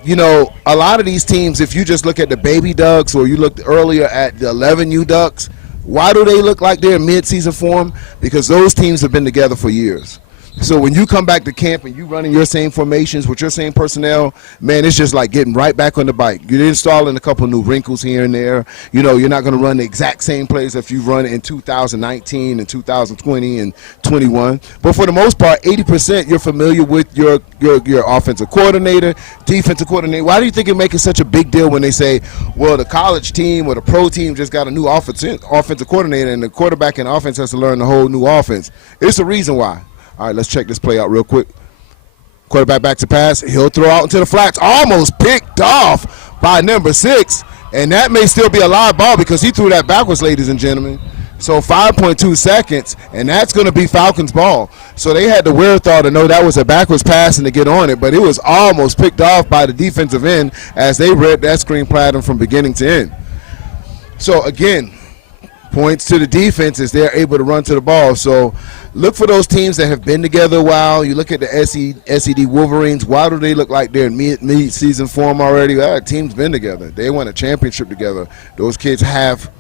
a lot of these teams, if you just look at the baby Ducks or you looked earlier at the 11U Ducks, why do they look like they're in mid-season form? Because those teams have been together for years. So when you come back to camp and you running your same formations with your same personnel, man, it's just like getting right back on the bike. You're installing a couple new wrinkles here and there. You know, you're not going to run the exact same plays if you run in 2019 and 2020 and 21. But for the most part, 80% you're familiar with your offensive coordinator, defensive coordinator. Why do you think it makes it such a big deal when they say, well, the college team or the pro team just got a new offensive coordinator and the quarterback and offense has to learn the whole new offense? It's the reason why. All right, let's check this play out real quick. Quarterback back to pass. He'll throw out into the flats. Almost picked off by number 6. And that may still be a live ball because he threw that backwards, ladies and gentlemen. So 5.2 seconds, and that's going to be Falcons ball. So they had the wherewithal to know that was a backwards pass and to get on it, but it was almost picked off by the defensive end as they read that screen pattern from beginning to end. So, again, points to the defense as they're able to run to the ball. So look for those teams that have been together a while. You look at the SED Wolverines. Why do they look like they're in mid-season form already? That team's been together. They won a championship together. Those kids have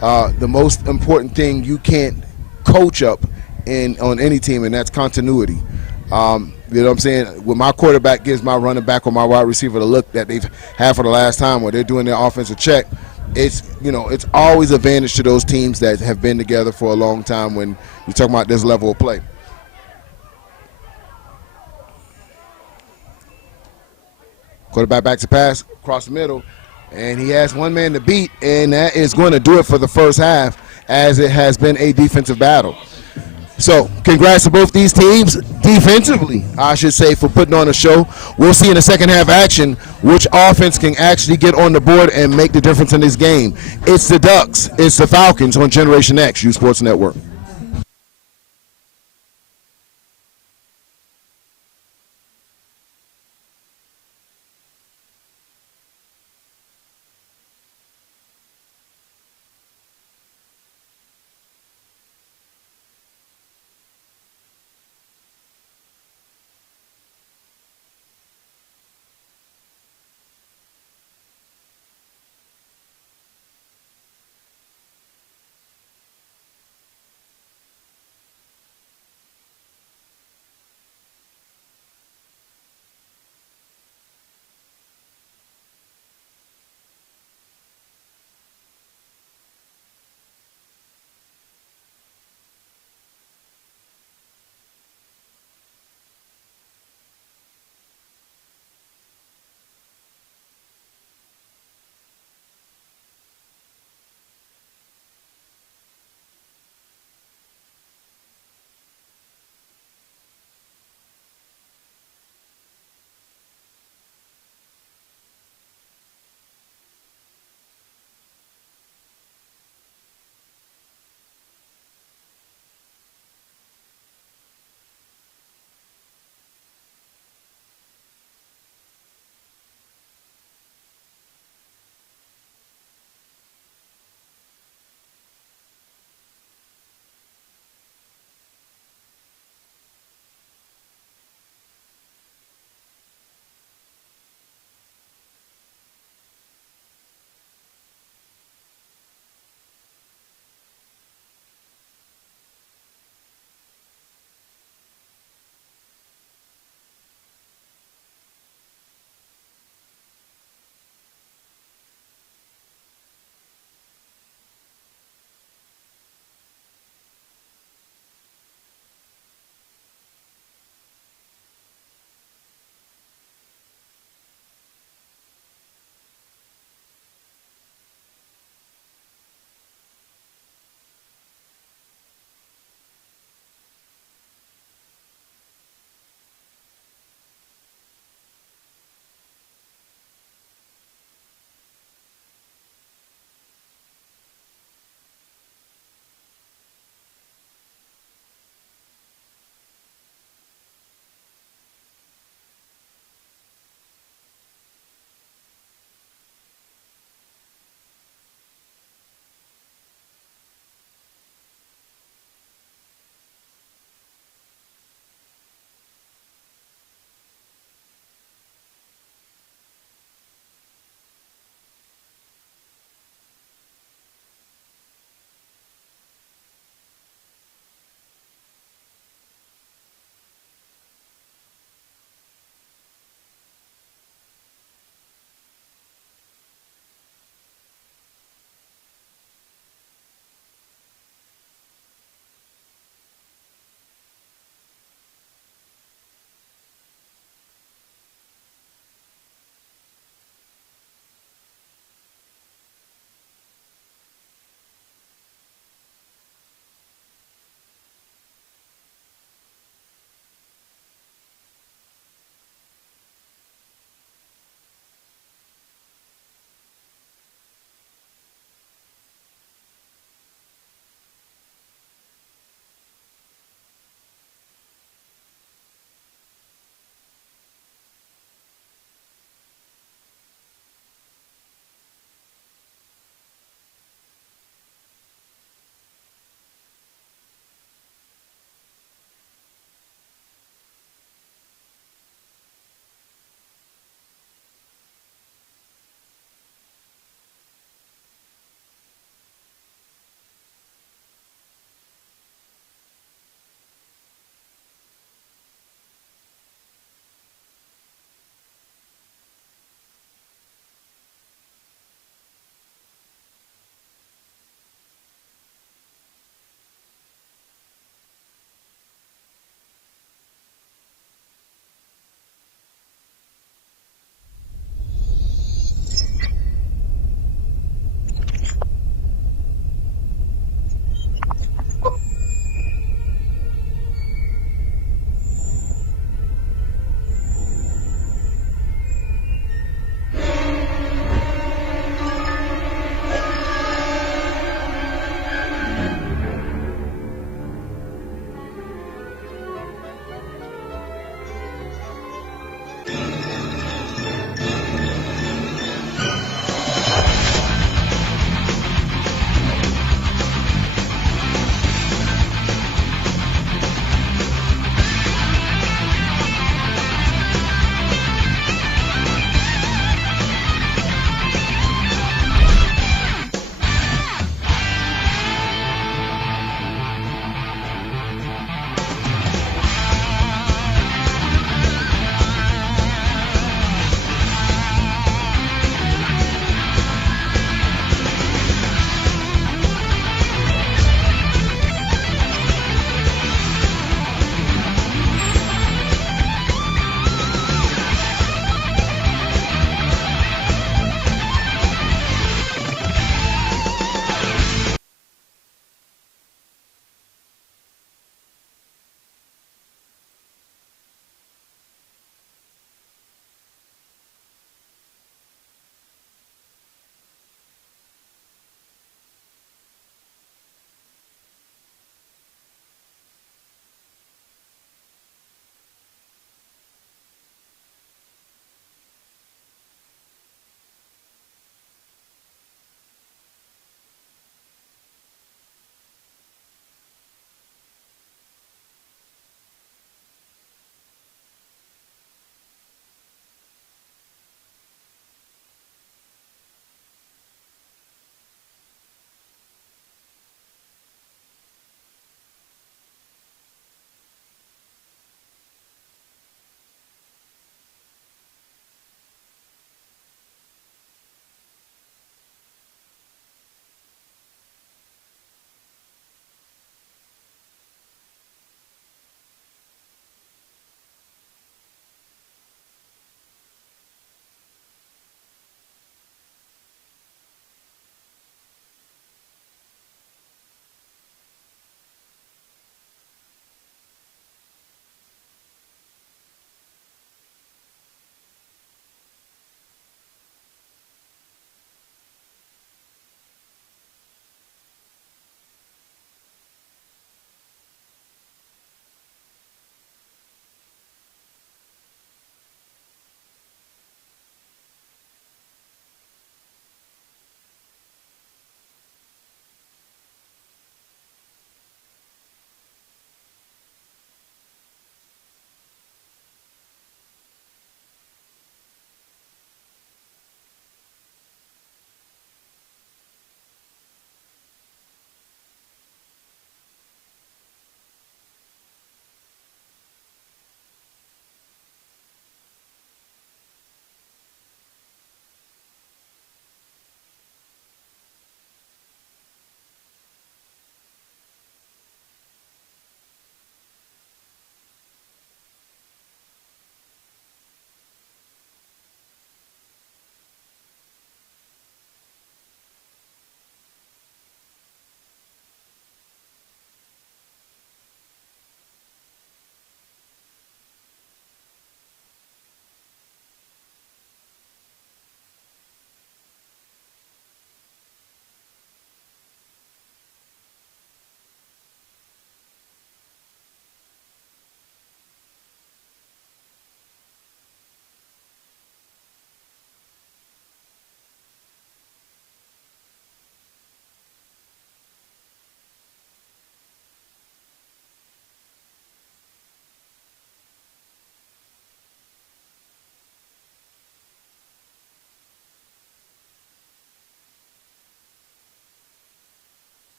the most important thing you can't coach up on any team, and that's continuity. You know what I'm saying? When my quarterback gives my running back or my wide receiver the look that they've had for the last time where they're doing their offensive check, it's always advantage to those teams that have been together for a long time when you're talking about this level of play. Quarterback back to pass, across the middle, and he has one man to beat, and that is going to do it for the first half as it has been a defensive battle. So, congrats to both these teams defensively, I should say, for putting on a show. We'll see in the second half action which offense can actually get on the board and make the difference in this game. It's the Ducks. It's the Falcons on Generation X, U Sports Network.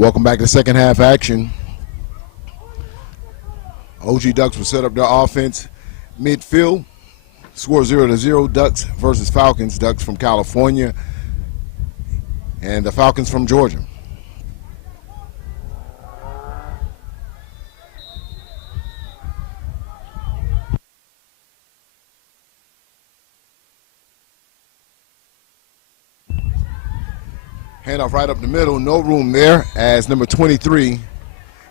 Welcome back to second half action. OG Ducks will set up their offense midfield. Score 0-0. Ducks versus Falcons. Ducks from California and the Falcons from Georgia. Handoff right up the middle, no room there as number 23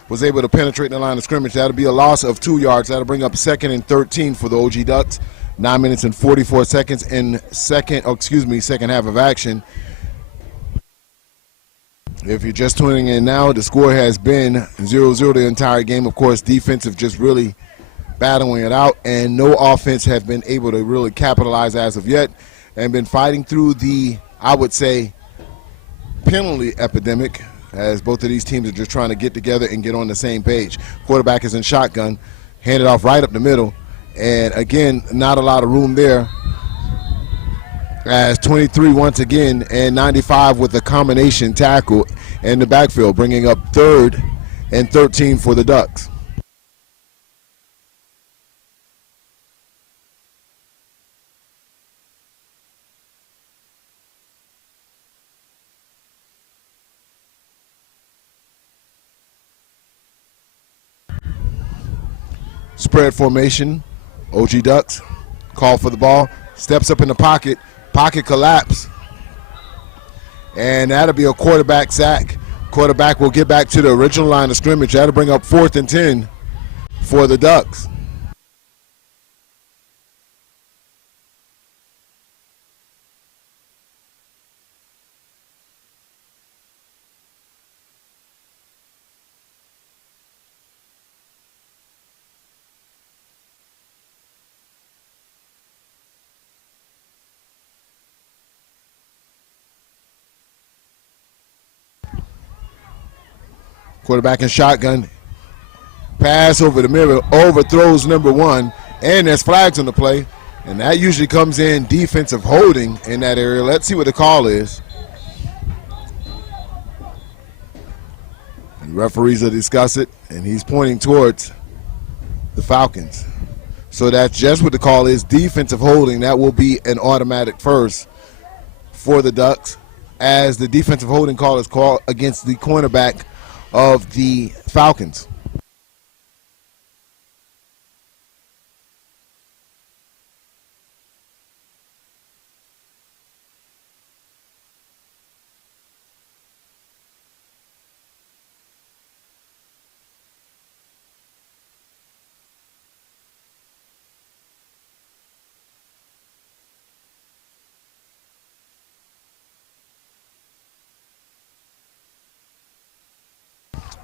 was able to penetrate the line of scrimmage. That'll be a loss of 2 yards. That'll bring up 2nd and 13 for the OG Ducks. 9 minutes and 44 seconds in second half of action. If you're just tuning in now, the score has been 0-0 the entire game. Of course, defensive just really battling it out, and no offense have been able to really capitalize as of yet, and been fighting through the, I would say, penalty epidemic, as both of these teams are just trying to get together and get on the same page. Quarterback is in shotgun, handed off right up the middle, and again, not a lot of room there, as 23 once again and 95 with a combination tackle in the backfield, bringing up 3rd and 13 for the Ducks. Spread formation, OG Ducks call for the ball, steps up in the pocket collapse, and that'll be a quarterback sack. Quarterback will get back to the original line of scrimmage. That'll bring up 4th and 10 for the Ducks. Quarterback in shotgun. Pass over the middle, overthrows number 1, and there's flags on the play. And that usually comes in defensive holding in that area. Let's see what the call is. And referees will discuss it, and he's pointing towards the Falcons. So that's just what the call is, defensive holding. That will be an automatic first for the Ducks, as the defensive holding call is called against the cornerback of the Falcons.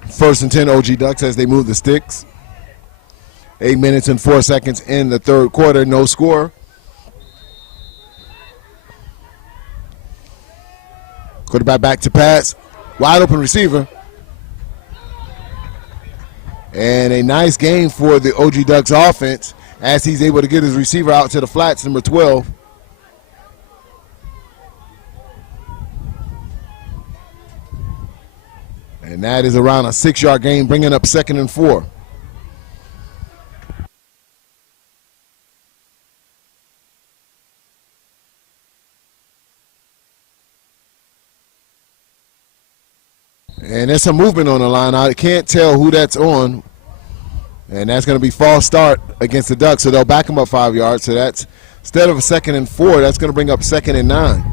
First and 10 OG Ducks as they move the sticks. 8 minutes and 4 seconds in the third quarter, no score. Quarterback back to pass, wide open receiver. And a nice game for the OG Ducks offense as he's able to get his receiver out to the flats, number 12. And that is around a 6-yard gain, bringing up 2nd and 4. And there's some movement on the line. I can't tell who that's on. And that's going to be false start against the Ducks. So they'll back them up 5 yards. So that's, instead of a 2nd and 4, that's going to bring up 2nd and 9.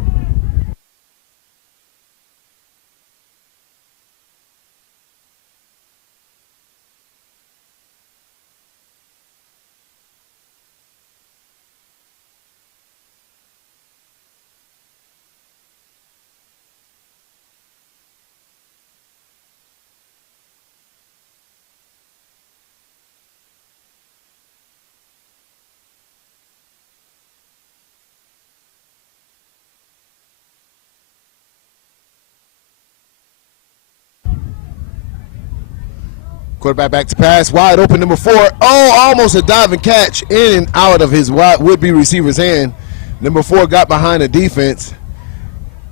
Quarterback back to pass, wide open, number 4. Oh, almost a diving catch in and out of his would-be receiver's hand. Number 4 got behind the defense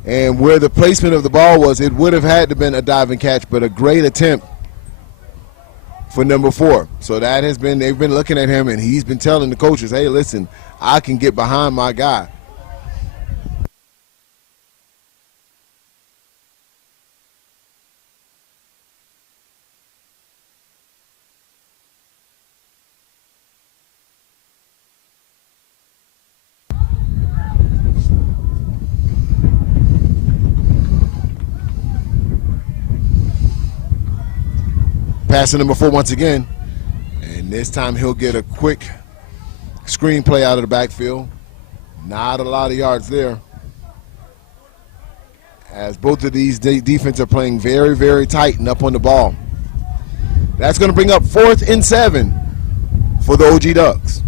And where the placement of the ball was, it would have had to been a diving catch, but a great attempt for number 4. So that has been, they've been looking at him, and he's been telling the coaches, hey, listen, I can get behind my guy. Passing number 4 once again, and this time he'll get a quick screen play out of the backfield. Not a lot of yards there, as both of these defenses are playing very, very tight and up on the ball. That's going to bring up 4th and 7 for the OG Ducks.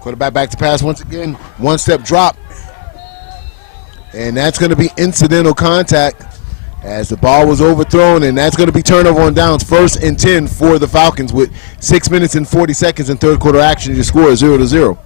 Quarterback back to pass once again. One-step drop. And that's going to be incidental contact as the ball was overthrown, and that's going to be turnover on downs. 1st and 10 for the Falcons with 6 minutes and 40 seconds in third quarter action. Your score is 0-0.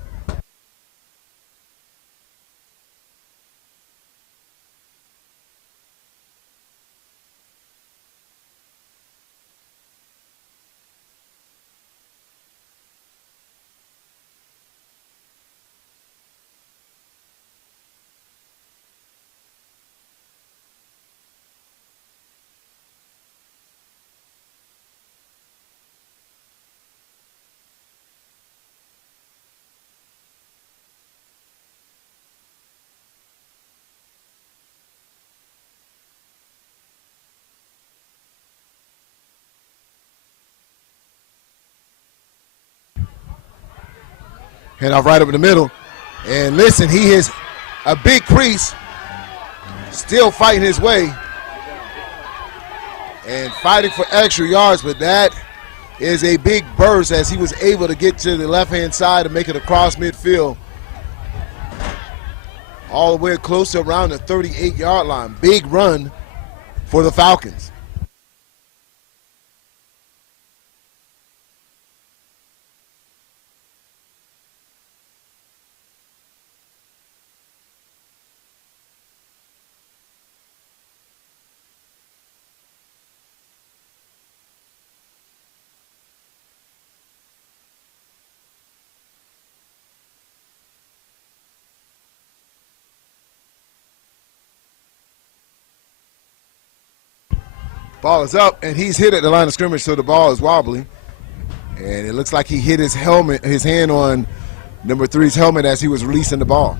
Hand off right over the middle. And listen, he is a big crease, still fighting his way and fighting for extra yards, but that is a big burst as he was able to get to the left-hand side and make it across midfield all the way close to around the 38-yard line. Big run for the Falcons. Ball is up, and he's hit at the line of scrimmage, so the ball is wobbly. And it looks like he hit his helmet, his hand on number 3's helmet as he was releasing the ball.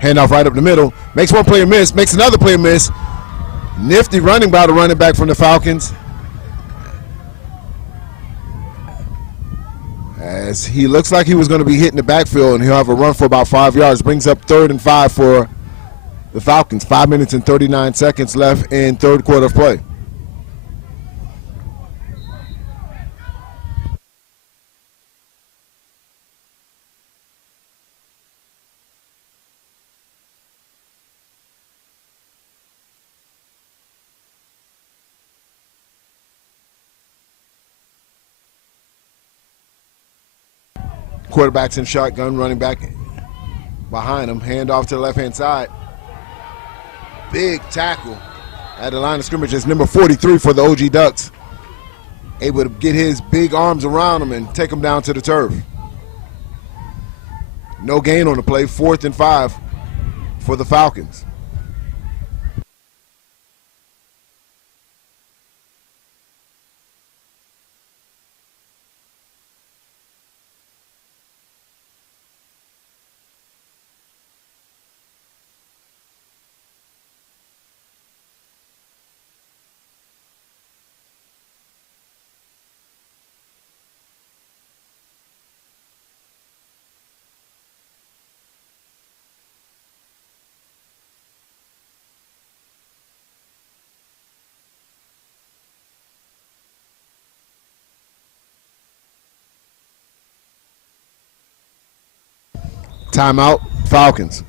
Handoff right up the middle. Makes one player miss. Makes another player miss. Nifty running by the running back from the Falcons. As he looks like he was going to be hitting the backfield, and he'll have a run for about 5 yards. Brings up 3rd and 5 for the Falcons. 5 minutes and 39 seconds left in third quarter of play. Quarterback's in shotgun, running back behind him. Hand off to the left-hand side. Big tackle at the line of scrimmage. It's number 43 for the OG Ducks. Able to get his big arms around him and take him down to the turf. No gain on the play. 4th and 5 for the Falcons. Timeout, Falcons.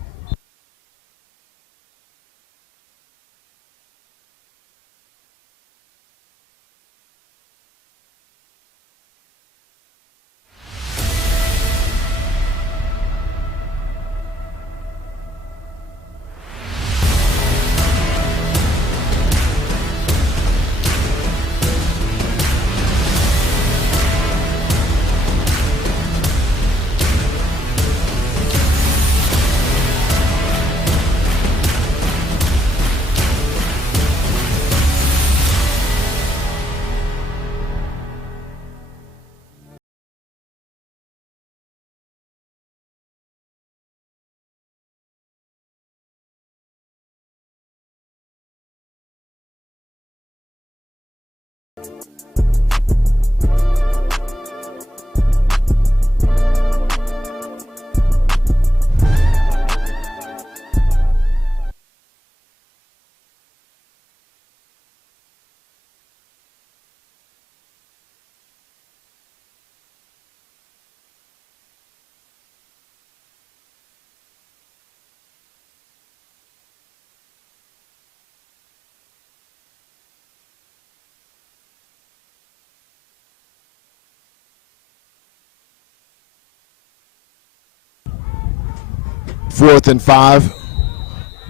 Fourth and 5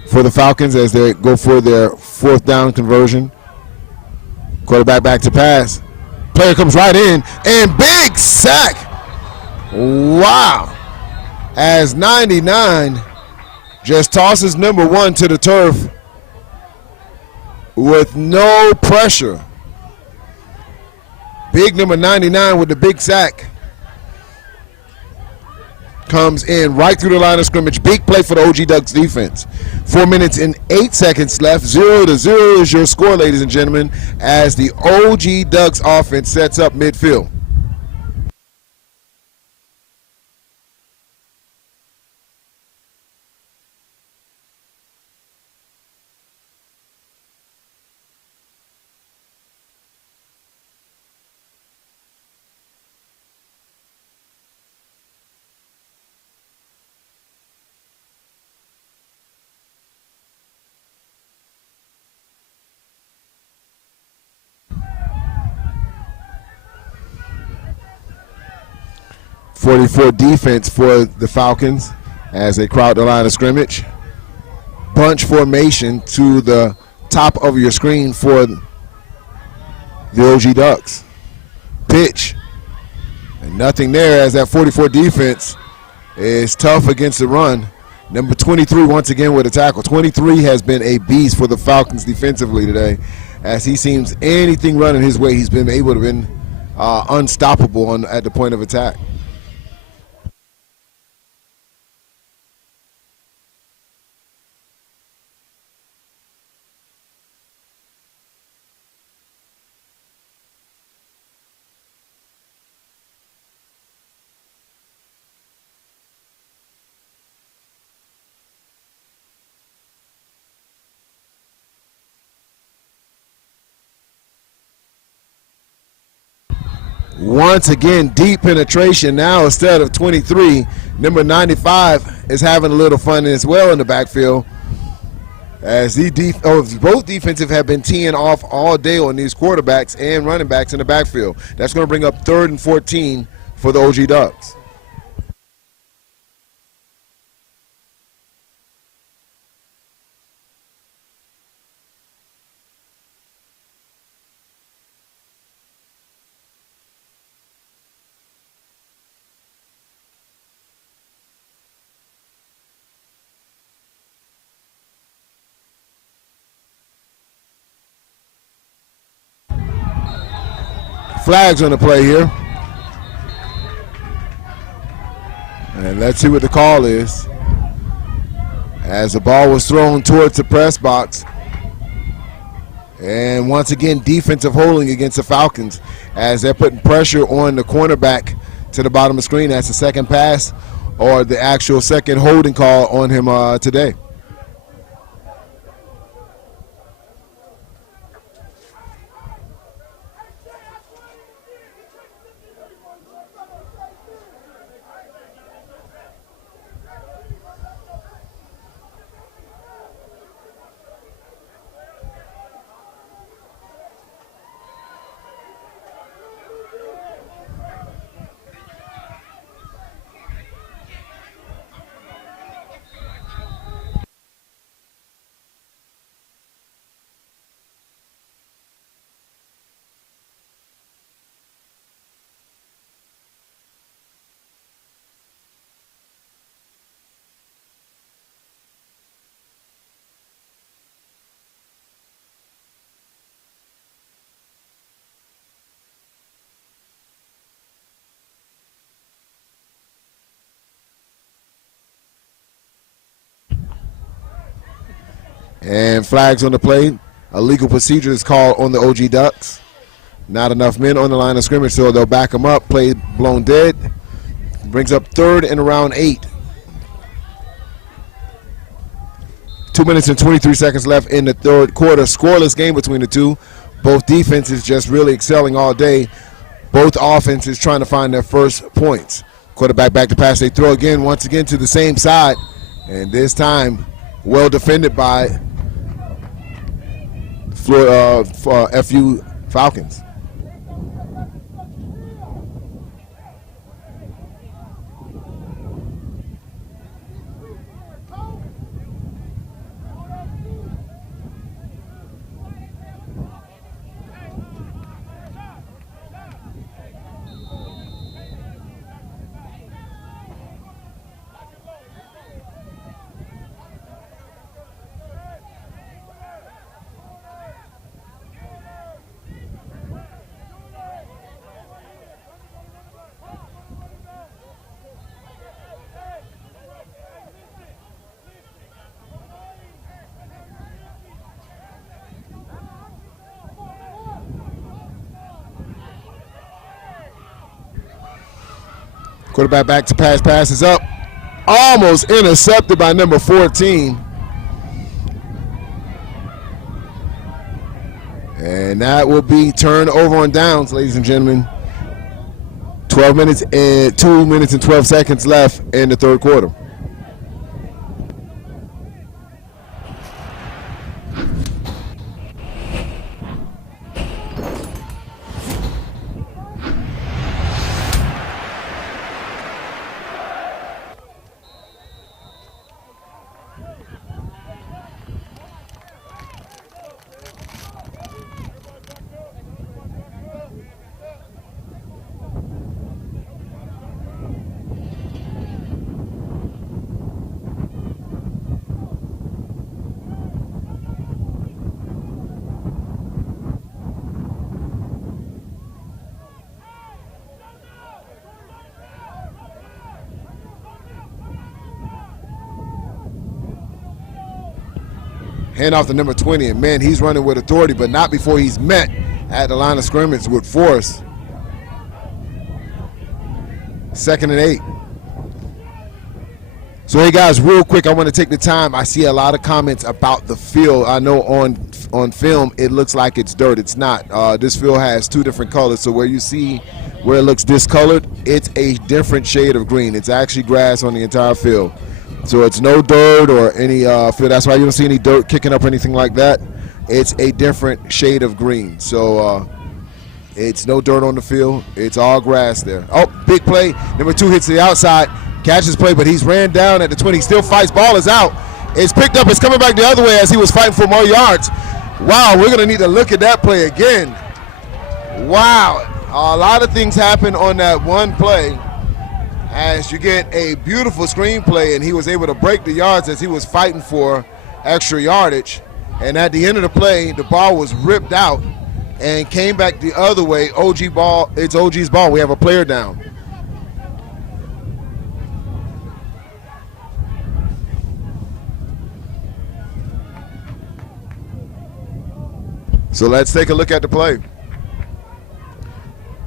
for the Falcons as they go for their fourth down conversion. Quarterback back to pass. Player comes right in and big sack. Wow. As 99 just tosses number 1 to the turf with no pressure. Big number 99 with the big sack. Comes in right through the line of scrimmage. Big play for the OG Ducks defense. 4 minutes and 8 seconds left. 0-0 is your score, ladies and gentlemen, as the OG Ducks offense sets up midfield. .44 defense for the Falcons as they crowd the line of scrimmage. Bunch formation to the top of your screen for the OG Ducks. Pitch. And nothing there as that 44 defense is tough against the run. Number 23 once again with a tackle. 23 has been a beast for the Falcons defensively today. As he seems anything running his way, he's been able to be unstoppable at the point of attack. Once again, deep penetration now instead of 23. Number 95 is having a little fun as well in the backfield. As both defensive have been teeing off all day on these quarterbacks and running backs in the backfield. That's going to bring up 3rd and 14 for the OG Ducks. Flags on the play here. And let's see what the call is. As the ball was thrown towards the press box. And once again, defensive holding against the Falcons as they're putting pressure on the cornerback to the bottom of the screen. That's the second pass or the actual second holding call on him today. And flags on the play. A legal procedure is called on the OG Ducks. Not enough men on the line of scrimmage, so they'll back them up. Play blown dead. Brings up third and around 8. 2 minutes and 23 seconds left in the third quarter. Scoreless game between the two. Both defenses just really excelling all day. Both offenses trying to find their first points. Quarterback back to pass. They throw again, once again to the same side. And this time, well defended by FU Falcons. Quarterback back to pass, passes up. Almost intercepted by number 14. And that will be turned over on downs, ladies and gentlemen. 2 minutes and 12 seconds left in the third quarter. Hand off to number 20, and man, he's running with authority, but not before he's met at the line of scrimmage with force. 2nd and 8. So hey guys, real quick, I want to take the time. I see a lot of comments about the field. I know on film it looks like it's dirt. It's not. This field has 2 different colors. So where you see where it looks discolored, it's a different shade of green. It's actually grass on the entire field. So it's no dirt or any field. That's why you don't see any dirt kicking up or anything like that. It's a different shade of green. So it's no dirt on the field. It's all grass there. Oh, big play. Number 2 hits the outside. Catches play, but he's ran down at the 20. Still fights. Ball is out. It's picked up. It's coming back the other way as he was fighting for more yards. Wow, we're going to need to look at that play again. Wow. A lot of things happen on that one play. As you get a beautiful screenplay, and he was able to break the yards as he was fighting for extra yardage. And at the end of the play, the ball was ripped out and came back the other way. OG ball, it's OG's ball. We have a player down. So let's take a look at the play.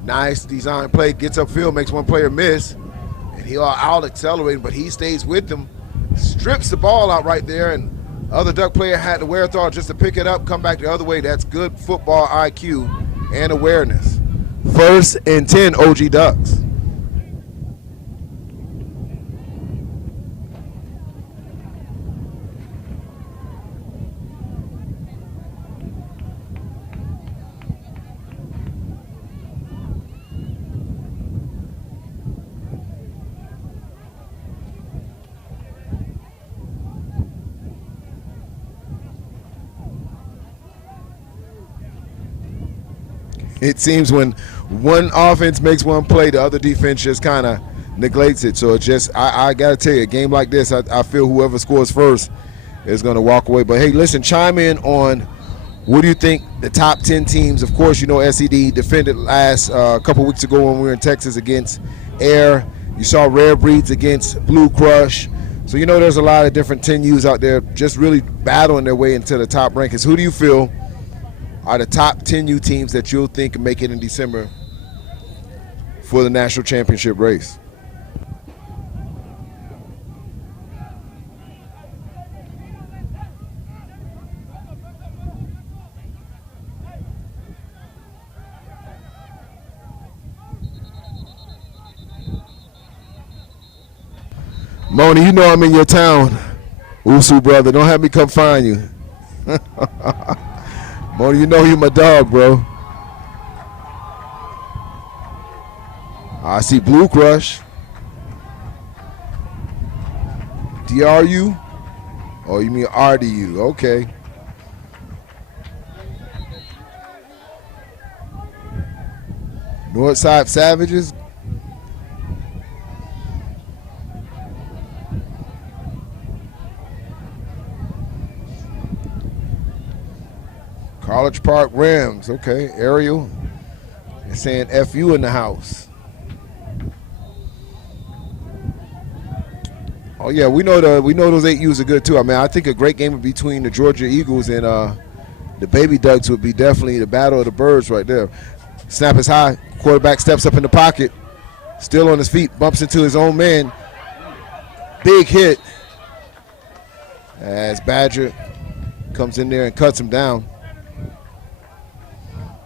Nice design play, gets upfield, makes one player miss. And he out accelerating, but he stays with them, strips the ball out right there, and other Duck player had the wherewithal just to pick it up, come back the other way. That's good football IQ and awareness. 1st and 10, OG Ducks. It seems when one offense makes one play, the other defense just kind of neglects it. So it just, I got to tell you, a game like this, I feel whoever scores first is going to walk away. But, hey, listen, chime in on what do you think the top 10 teams, of course, you know SED defended last couple weeks ago when we were in Texas against Air. You saw Rare Breeds against Blue Crush. So you know there's a lot of different 10Us out there just really battling their way into the top rankings. Who do you feel are the top 10U teams that you'll think make it in December for the national championship race? Moni, you know I'm in your town. Usu, brother, don't have me come find you. Moni, you know you my dog, bro. I see Blue Crush. DRU? Oh, you mean RDU? Okay. Northside Savages. College Park Rams, okay. Ariel is saying FU in the house. Oh yeah, we know those 8Us are good too. I mean, I think a great game between the Georgia Eagles and the Baby Ducks would be definitely the battle of the birds right there. Snap is high. Quarterback steps up in the pocket, still on his feet, bumps into his own man. Big hit as Badger comes in there and cuts him down.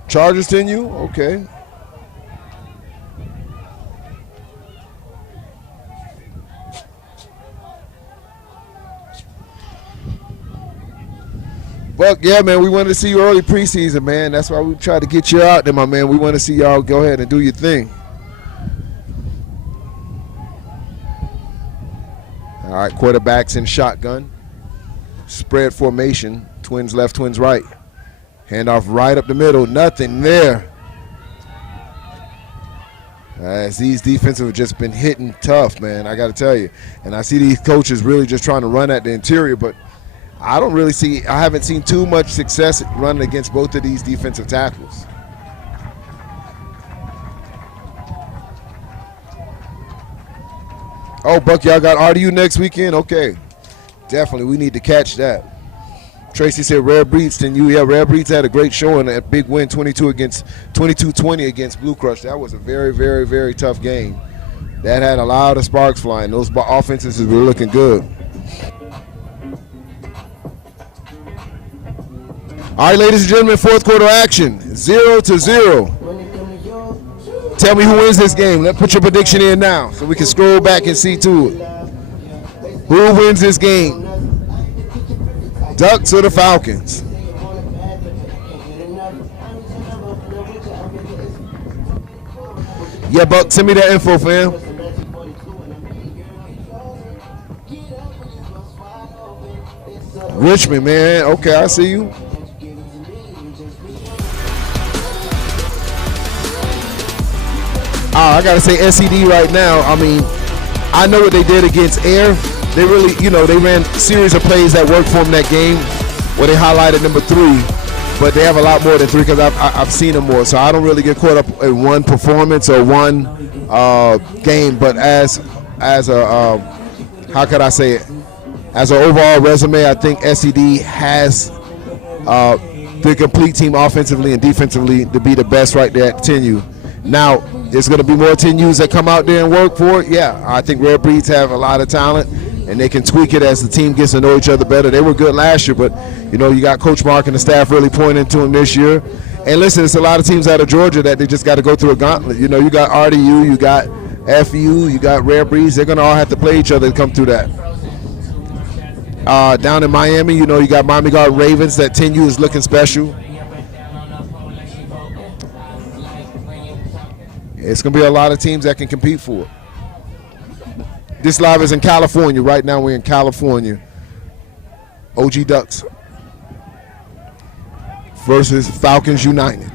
Chargers 10U? Okay. Buck, yeah, man, we wanted to see you early preseason, man. That's why we tried to get you out there, my man. We want to see y'all go ahead and do your thing. All right, quarterbacks in shotgun. Spread formation. Twins left, twins right. Handoff right up the middle. Nothing there. As these defenses have just been hitting tough, man, I got to tell you. And I see these coaches really just trying to run at the interior, but I haven't seen too much success running against both of these defensive tackles. Oh, Buck, y'all got RDU next weekend? Okay. Definitely, we need to catch that. Tracy said Rare Breeds 10U. Yeah, Rare Breeds had a great showing, a big win, 22-20 against Blue Crush. That was a very, very, very tough game. That had a lot of sparks flying. Those offenses were looking good. All right, ladies and gentlemen, fourth quarter action, 0-0. Tell me who wins this game. Let's put your prediction in now so we can scroll back and see to it. Who wins this game? Ducks or the Falcons? Yeah, Buck, send me that info, fam. Richmond, man. Okay, I see you. I gotta say SED right now. I mean, I know what they did against Air. They really, they ran a series of plays that worked for them that game where they highlighted number 3, but they have a lot more than 3 because I've seen them more. So I don't really get caught up in one performance or one game, but as a how could I say it? As an overall resume, I think SED has the complete team offensively and defensively to be the best right there at 10U. Now, there's going to be more 10Us that come out there and work for it. Yeah, I think Rare Breeds have a lot of talent, and they can tweak it as the team gets to know each other better. They were good last year, but, you got Coach Mark and the staff really pointing to them this year. And listen, it's a lot of teams out of Georgia that they just got to go through a gauntlet. You got RDU, you got FU, you got Rare Breeds. They're going to all have to play each other to come through that. Down in Miami, you got Miami Guard Ravens. That 10U is looking special. It's going to be a lot of teams that can compete for it. This live is in California. Right now we're in California. OG Ducks versus Falcons United.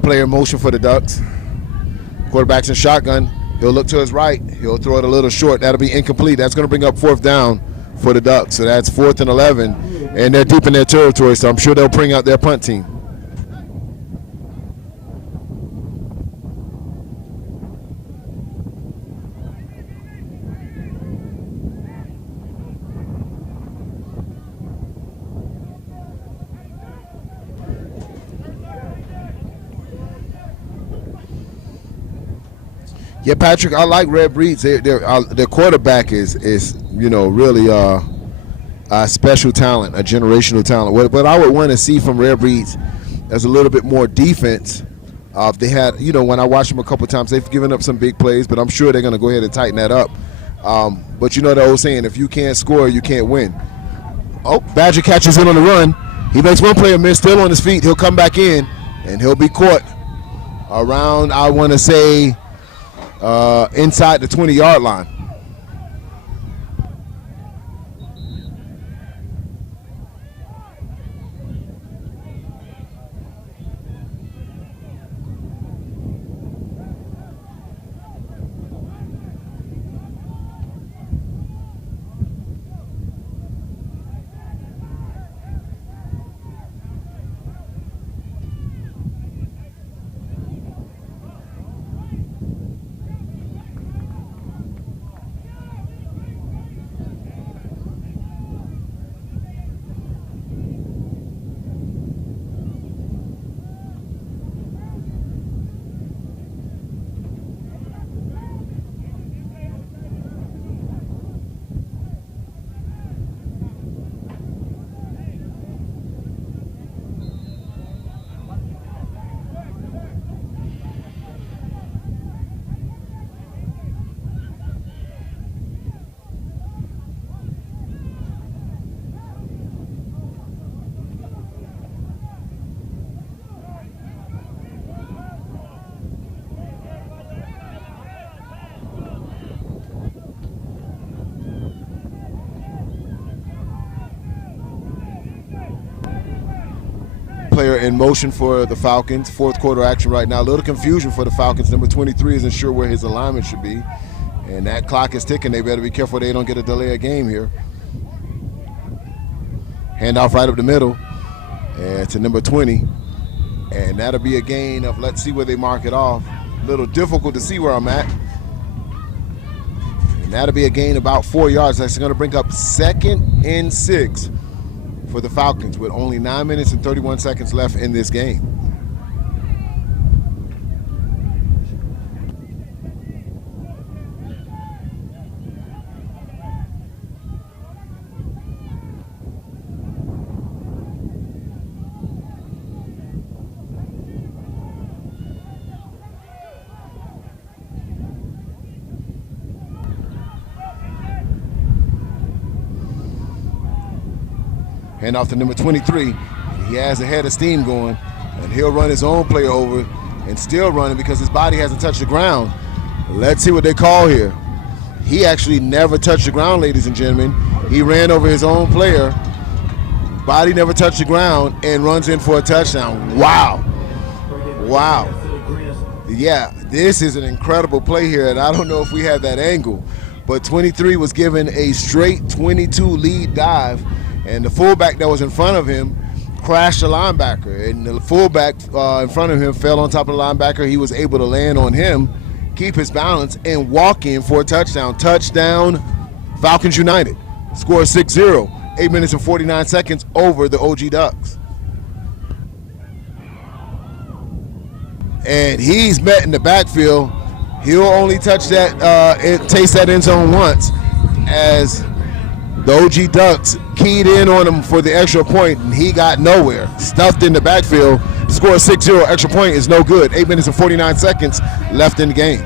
Player motion for the Ducks. Quarterback's in shotgun. He'll look to his right. He'll throw it a little short. That'll be incomplete. That's going to bring up fourth down for the Ducks. So that's 4th and 11. And they're deep in their territory, so I'm sure they'll bring out their punt team. Yeah, Patrick, I like Red Breeds. Their quarterback is really a special talent, a generational talent. What I would want to see from Red Breeds is a little bit more defense. They had, when I watched them a couple times, they've given up some big plays, but I'm sure they're going to go ahead and tighten that up. But you know the old saying, if you can't score, you can't win. Oh, Badger catches in on the run. He makes one player miss, still on his feet. He'll come back in, and he'll be caught around, I want to say, inside the 20-yard line. Player in motion for the Falcons. Fourth quarter action right now. A little confusion for the Falcons. Number 23 isn't sure where his alignment should be. And that clock is ticking. They better be careful they don't get a delay of game here. Handoff right up the middle and to number 20. And that'll be a gain of, let's see where they mark it off. A little difficult to see where I'm at. And that'll be a gain about 4 yards. That's going to bring up 2nd and 6 for the Falcons with only 9 minutes and 31 seconds left in this game. Hand off to number 23. He has a head of steam going, and he'll run his own player over and still running because his body hasn't touched the ground. Let's see what they call here. He actually never touched the ground, ladies and gentlemen. He ran over his own player, body never touched the ground, and runs in for a touchdown. Wow. Wow. Yeah, this is an incredible play here, and I don't know if we had that angle, but 23 was given a straight 22 lead dive, and the fullback that was in front of him crashed the linebacker, and the fullback in front of him fell on top of the linebacker. He was able to land on him, keep his balance, and walk in for a touchdown. Touchdown, Falcons United. Score 6-0, 8 minutes and 49 seconds over the OG Ducks. And he's met in the backfield. He'll only touch that, taste that end zone once, as the OG Ducks keyed in on him for the extra point, and he got nowhere. Stuffed in the backfield. Score 6-0. Extra point is no good. 8 minutes and 49 seconds left in the game.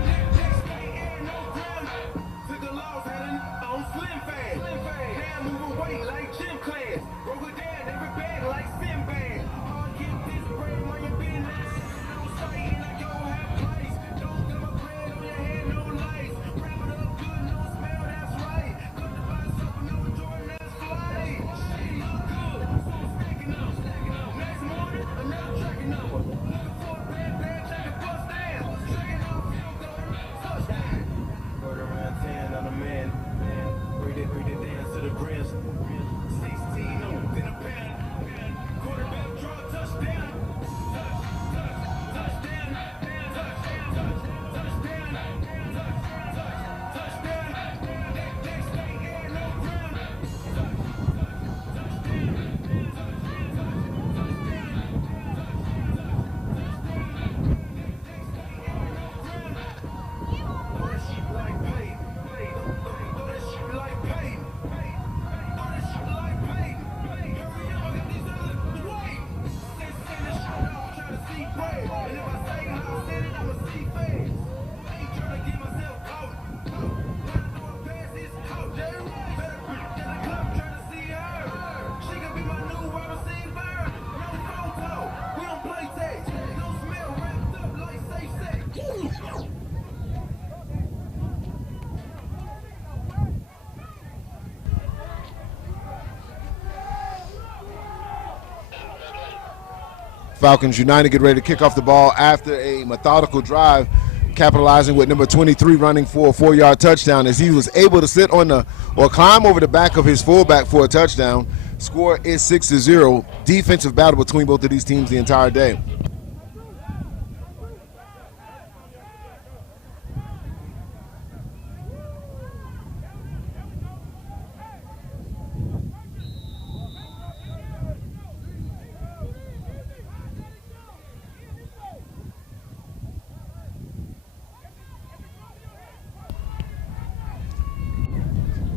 Falcons United get ready to kick off the ball after a methodical drive, capitalizing with number 23 running for a 4-yard touchdown as he was able to sit on or climb over the back of his fullback for a touchdown. Score is 6-0. Defensive battle between both of these teams the entire day.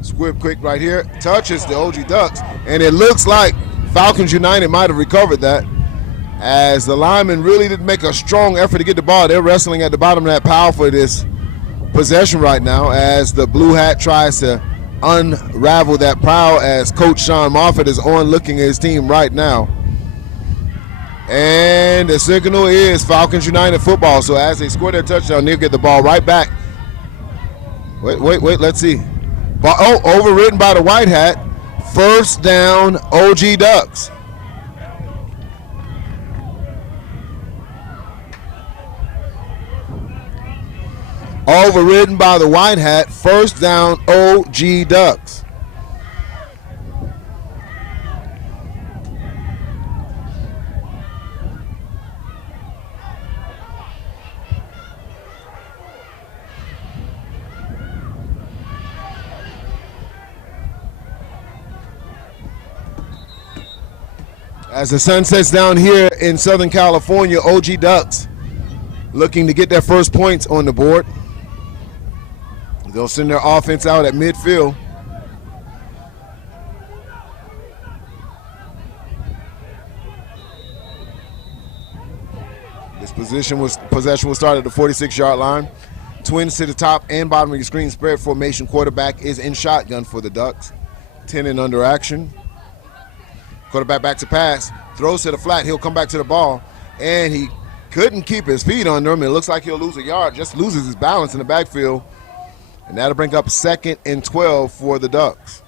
Squib quick right here, touches the OG Ducks, and it looks like Falcons United might have recovered that as the linemen really didn't make a strong effort to get the ball. They're wrestling at the bottom of that pile for this possession right now as the blue hat tries to unravel that pile as Coach Sean Moffitt is on looking at his team right now. And the signal is Falcons United football. So as they score their touchdown, they'll get the ball right back. Wait, let's see. Overridden by the white hat. First down, OG Ducks. Overridden by the white hat. First down, OG Ducks. As the sun sets down here in Southern California, OG Ducks looking to get their first points on the board. They'll send their offense out at midfield. This possession will start at the 46-yard line. Twins to the top and bottom of your screen. Spread formation. Quarterback is in shotgun for the Ducks. 10 and under action. Quarterback back to pass, throws to the flat. He'll come back to the ball, and he couldn't keep his feet under him. It looks like he'll lose a yard, just loses his balance in the backfield, and that'll bring up 2nd and 12 for the Ducks.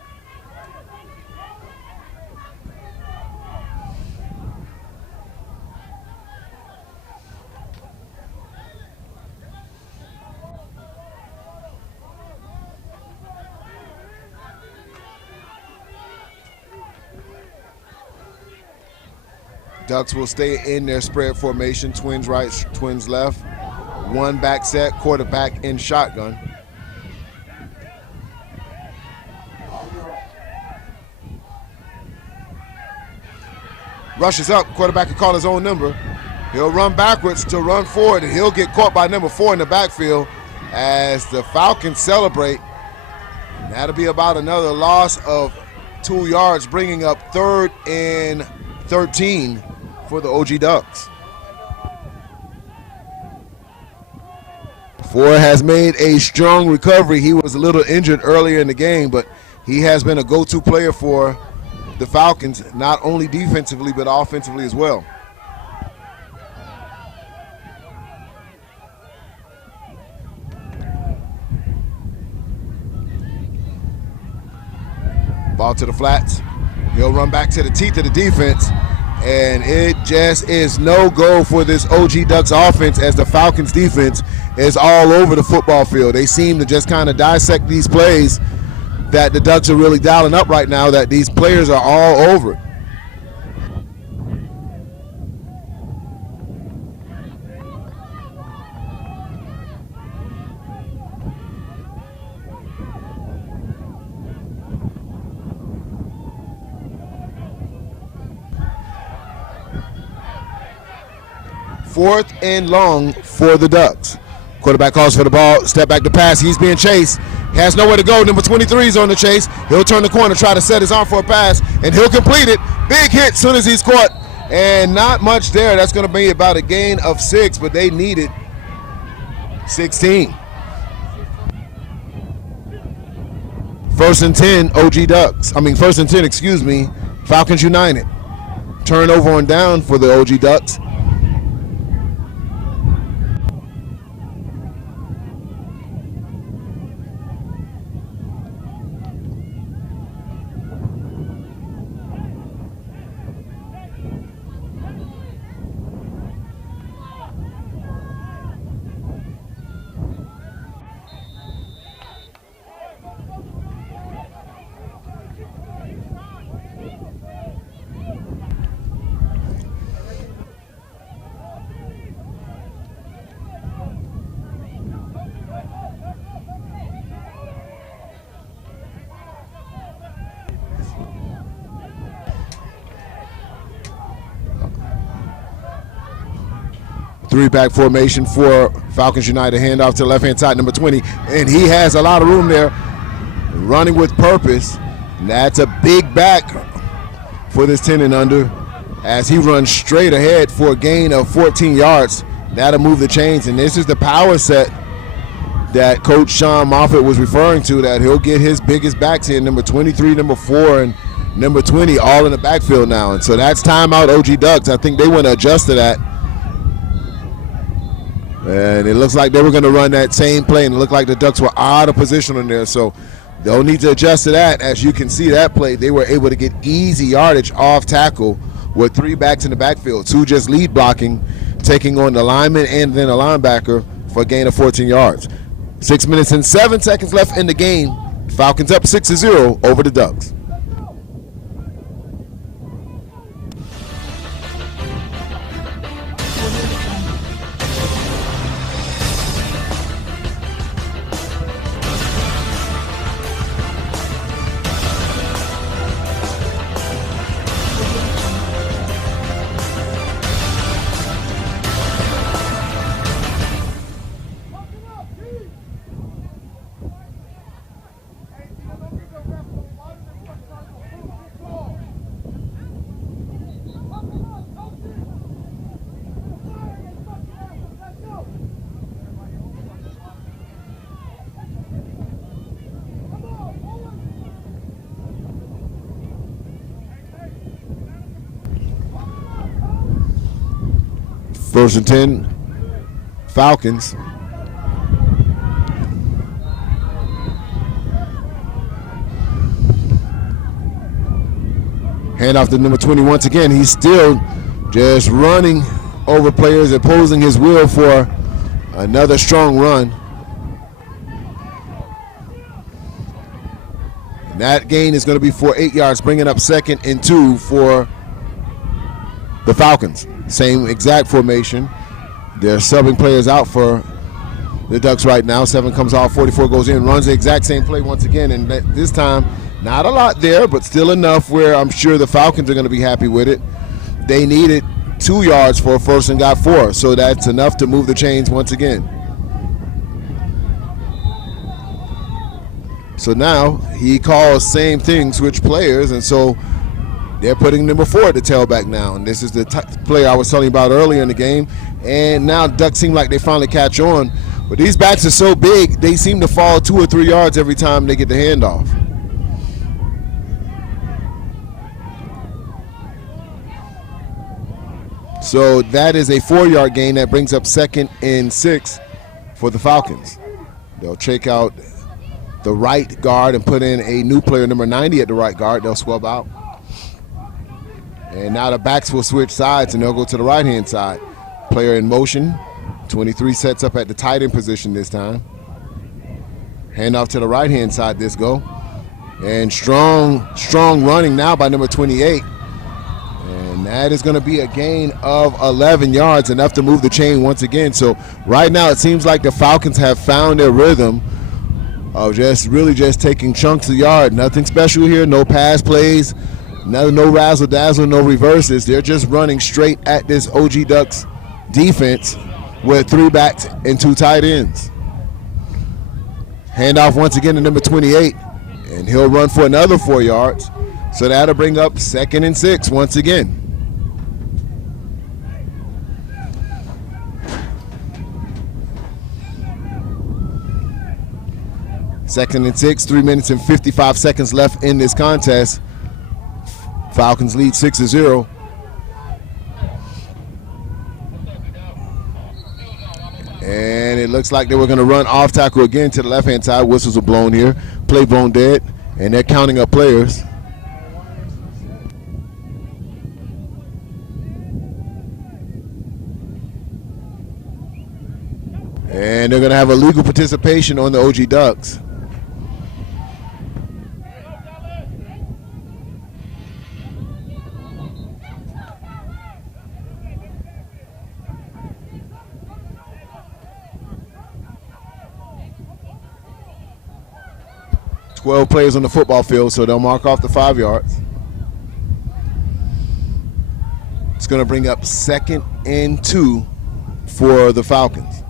Ducks will stay in their spread formation. Twins right, twins left. One back set, quarterback in shotgun. Rushes up, quarterback can call his own number. He'll run backwards to run forward, and he'll get caught by number 4 in the backfield as the Falcons celebrate. That'll be about another loss of 2 yards, bringing up 3rd and 13 for the OG Ducks. Ford has made a strong recovery. He was a little injured earlier in the game, but he has been a go-to player for the Falcons, not only defensively but offensively as well. Ball to the flats. He'll run back to the teeth of the defense, and it just is no go for this OG Ducks offense as the Falcons defense is all over the football field. They seem to just kind of dissect these plays that the Ducks are really dialing up right now, that these players are all over it. Fourth and long for the Ducks. Quarterback calls for the ball, step back to pass. He's being chased. He has nowhere to go. Number 23 is on the chase. He'll turn the corner, try to set his arm for a pass, and he'll complete it. Big hit as soon as he's caught, and not much there. That's going to be about a gain of 6, but they needed 16. First and 10, Falcons United. Turnover on down for the OG Ducks. Three-back formation for Falcons United. Handoff to the left-hand side, number 20. And he has a lot of room there, running with purpose. And that's a big back for this 10 and under as he runs straight ahead for a gain of 14 yards. That'll move the chains. And this is the power set that Coach Sean Moffitt was referring to, that he'll get his biggest backs in, number 23, number 4, and number 20 all in the backfield now. And so that's timeout OG Ducks. I think they want to adjust to that. And it looks like they were going to run that same play, and it looked like the Ducks were out of position on there. So they'll need to adjust to that. As you can see, that play, they were able to get easy yardage off tackle with 3 backs in the backfield, 2 just lead blocking, taking on the lineman and then a linebacker for a gain of 14 yards. 6 minutes and 7 seconds left in the game. Falcons up 6-0 over the Ducks. First and 10, Falcons. Hand off to number 20 once again. He's still just running over players, opposing his will for another strong run. And that gain is going to be for 8 yards, bringing up 2nd and 2 for the Falcons. Same exact formation. They're subbing players out for the Ducks right now. 7 comes off, 44 goes in, runs the exact same play once again. And this time, not a lot there, but still enough where I'm sure the Falcons are going to be happy with it. They needed 2 yards for a first and got 4. So that's enough to move the chains once again. So now he calls same thing, switch players, and so they're putting number 4 at the tailback now, and this is the player I was telling you about earlier in the game. And now Ducks seem like they finally catch on, but these backs are so big, they seem to fall 2 or 3 yards every time they get the handoff. So that is a 4-yard gain that brings up 2nd and 6 for the Falcons. They'll check out the right guard and put in a new player, number 90 at the right guard. They'll swab out. And now the backs will switch sides, and they'll go to the right-hand side. Player in motion. 23 sets up at the tight end position this time. Hand off to the right-hand side this go. And strong running now by number 28. And that is going to be a gain of 11 yards, enough to move the chain once again. So right now it seems like the Falcons have found their rhythm of just taking chunks of yard. Nothing special here, no pass plays. No razzle-dazzle, no reverses. They're just running straight at this OG Ducks defense with 3 backs and 2 tight ends. Handoff once again to number 28, and he'll run for another 4 yards. So that'll bring up 2nd and 6 once again. Second and 6, 3 minutes and 55 seconds left in this contest. Falcons lead 6-0. And it looks like they were going to run off tackle again to the left-hand side. Whistles are blown here. Play blown dead. And they're counting up players. And they're going to have a legal participation on the OG Ducks. Twelve players on the football field, so they'll mark off the 5 yards. It's going to bring up 2nd and 2 for the Falcons.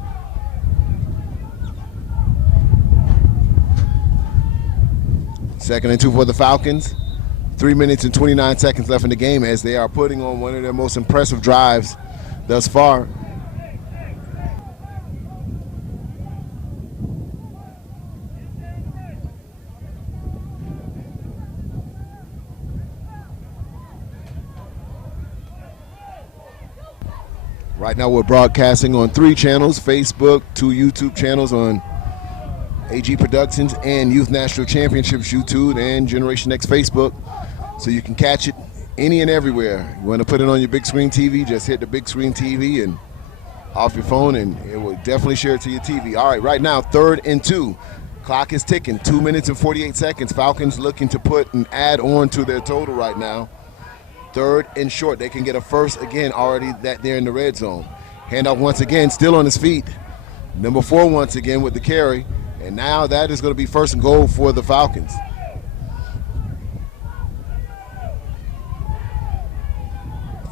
Second and 2 for the Falcons. 3 minutes and 29 seconds left in the game as they are putting on one of their most impressive drives thus far. Right now we're broadcasting on 3 channels, Facebook, 2 YouTube channels on AG Productions and Youth National Championships YouTube and Generation X Facebook. So you can catch it any and everywhere. You want to put it on your big screen TV, just hit the big screen TV and off your phone and it will definitely share it to your TV. All right, right now, 3rd and 2. Clock is ticking, 2 minutes and 48 seconds. Falcons looking to put an add on to their total right now. 3rd and short. They can get a first again already that they're in the red zone. Handoff once again, still on his feet. Number 4 once again with the carry. And now that is going to be 1st and goal for the Falcons.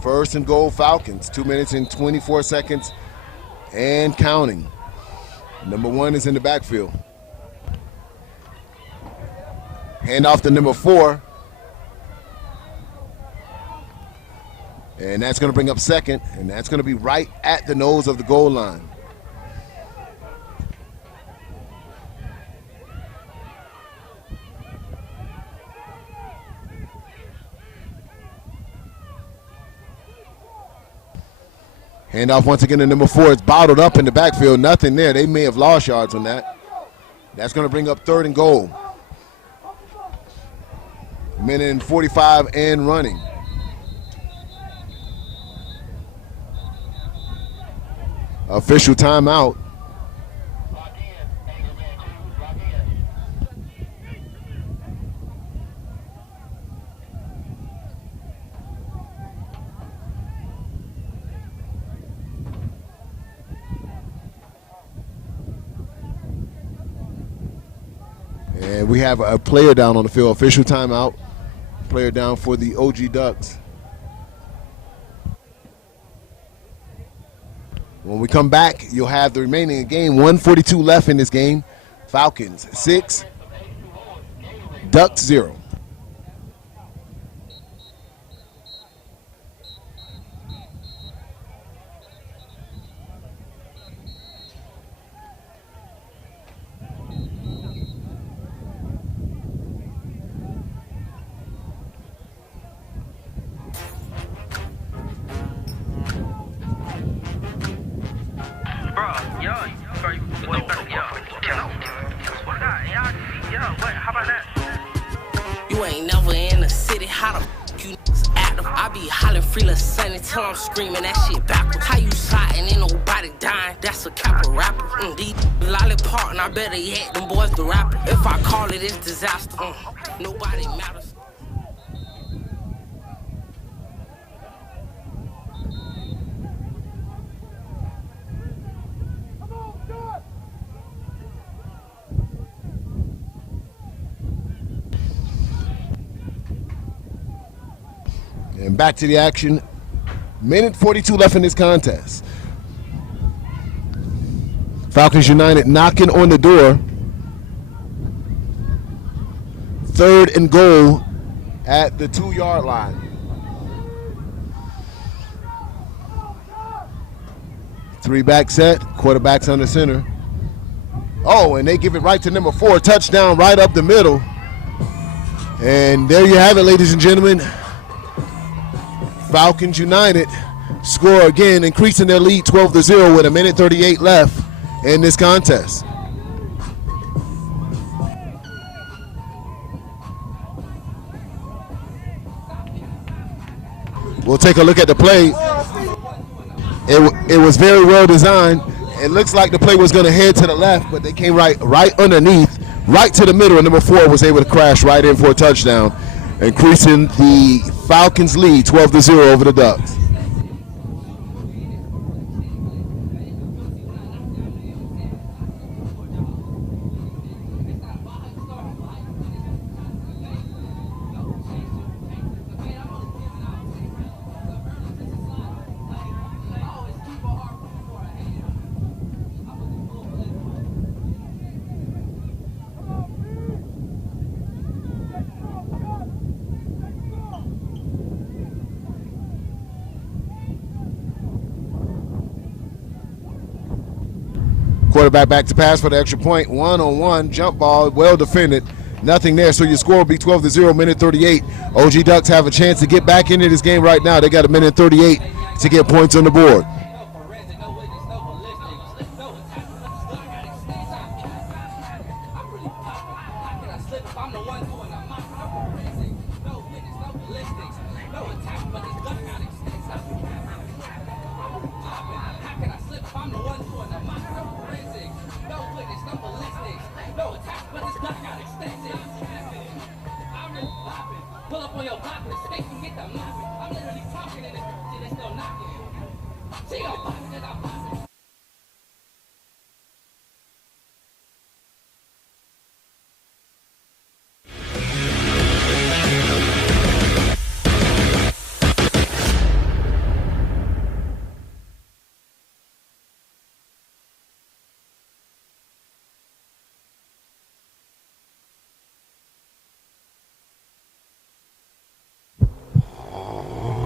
First and goal Falcons, 2 minutes and 24 seconds and counting. Number 1 is in the backfield. Handoff to number 4. And that's going to bring up 2nd, and that's going to be right at the nose of the goal line. Handoff once again to number 4. It's bottled up in the backfield. Nothing there. They may have lost yards on that. That's going to bring up 3rd and goal. Minute and 45 and running. Official timeout. And we have a player down on the field. Official timeout. Player down for the OG Ducks. When we come back, you'll have the remaining game. 1:42 left in this game. Falcons 6, Ducks 0. You ain't never in the city, how the f you niggas active? I be hollering freelance sunny till I'm screaming that shit backwards. How you sliding, ain't nobody dying, that's a cap rapper. These lollipop, and I better yet, them boys the rapper. If I call it, it's disaster, nobody matters. And back to the action. Minute 42 left in this contest. Falcons United knocking on the door. 3rd and goal at the 2-yard line. Three-back set, quarterback's under center. Oh, and they give it right to number 4, touchdown right up the middle. And there you have it, ladies and gentlemen. Falcons United score again, increasing their lead 12-0 with 1:38 left in this contest. We'll take a look at the play. It was very well designed. It looks like the play was going to head to the left, but they came right underneath, right to the middle, and number 4 was able to crash right in for a touchdown, increasing the Falcons lead 12-0 over the Ducks. Quarterback back to pass for the extra point. One-on-one, jump ball, well defended. Nothing there, so your score will be 12-0, minute 38. OG Ducks have a chance to get back into this game right now. They got a minute 38 to get points on the board.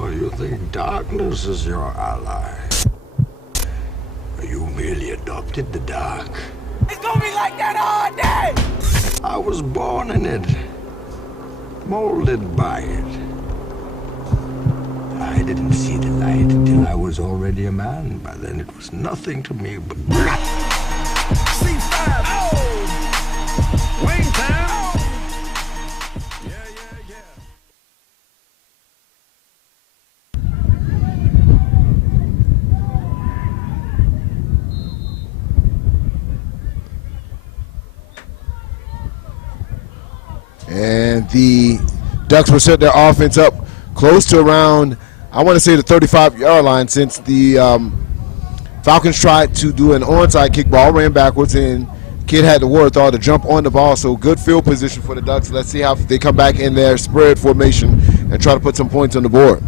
You think darkness is your ally? You merely adopted the dark. It's gonna be like that all day! I was born in it, molded by it. I didn't see the light until I was already a man. By then it was nothing to me but black. C5! Oh! Wayne Town! And the Ducks will set their offense up close to around, I want to say, the 35-yard line, since the Falcons tried to do an onside kick. Ball ran backwards, and Kid had the wherewithal to jump on the ball. So good field position for the Ducks. Let's see how they come back in their spread formation and try to put some points on the board.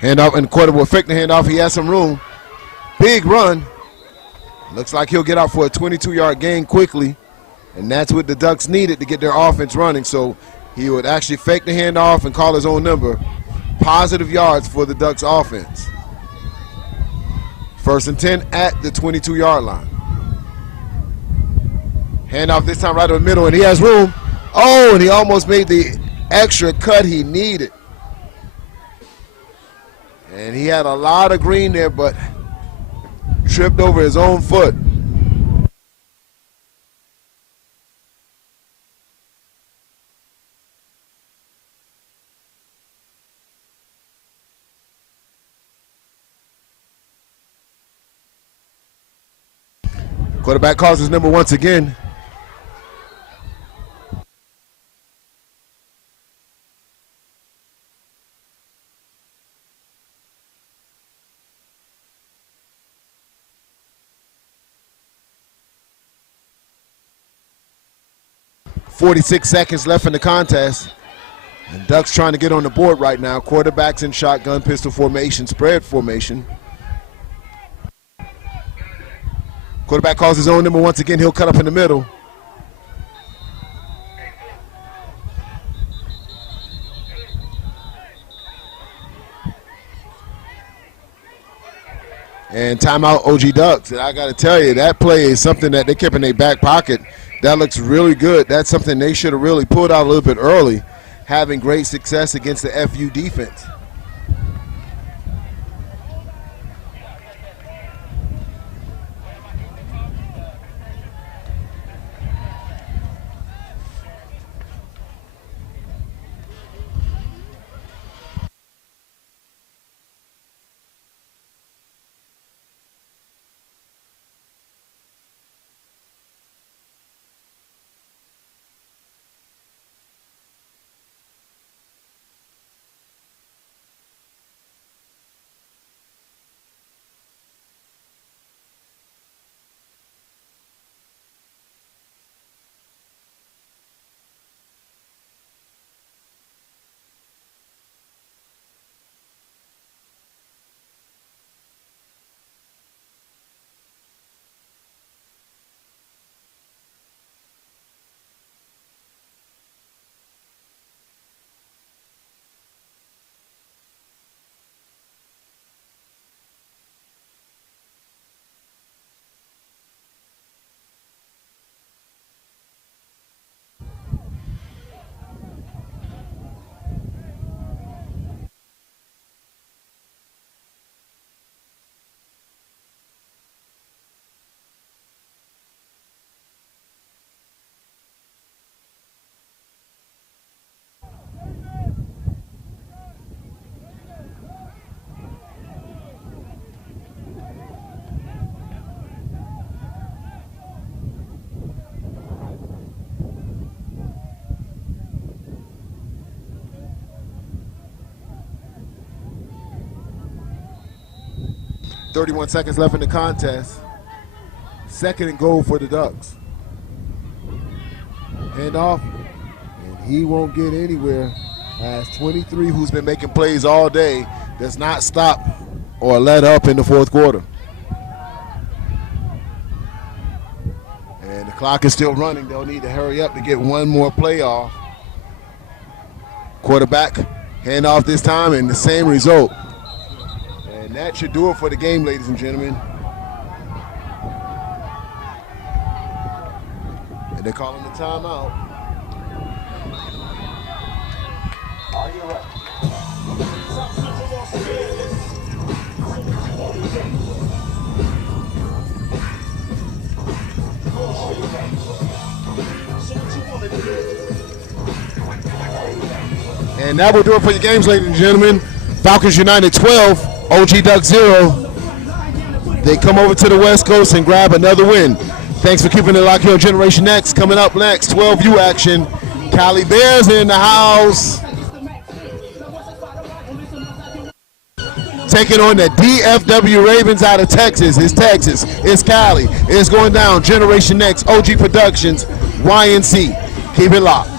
Handoff, and the quarter will fake the handoff. He has some room. Big run. Looks like he'll get out for a 22-yard gain quickly, and that's what the Ducks needed to get their offense running. So he would actually fake the handoff and call his own number. Positive yards for the Ducks offense. 1st and 10 at the 22-yard line. Handoff this time right in the middle, and he has room. Oh, and he almost made the extra cut he needed. And he had a lot of green there, but tripped over his own foot. Quarterback calls his number once again. .46 seconds left in the contest. And Ducks trying to get on the board right now. Quarterbacks in shotgun pistol formation, spread formation. Quarterback calls his own number once again. He'll cut up in the middle. And timeout OG Ducks. And I got to tell you, that play is something that they kept in their back pocket. That looks really good. That's something they should have really pulled out a little bit early, having great success against the FU defense. 31 seconds left in the contest. Second and goal for the Ducks. Handoff, and he won't get anywhere as 23, who's been making plays all day, does not stop or let up in the fourth quarter. And the clock is still running. They'll need to hurry up to get one more play off. Quarterback, handoff this time, and the same result. And that should do it for the game, ladies and gentlemen. And they're calling the timeout. Are you ready? And that will do it for your games, ladies and gentlemen. Falcons United 12, OG Ducks 0. They come over to the West Coast and grab another win. Thanks for keeping it locked here on Generation X. Coming up next, 12U action. Cali Bears in the house. Taking on the DFW Ravens out of Texas. It's Texas. It's Cali. It's going down. Generation X, OG Productions, YNC. Keep it locked.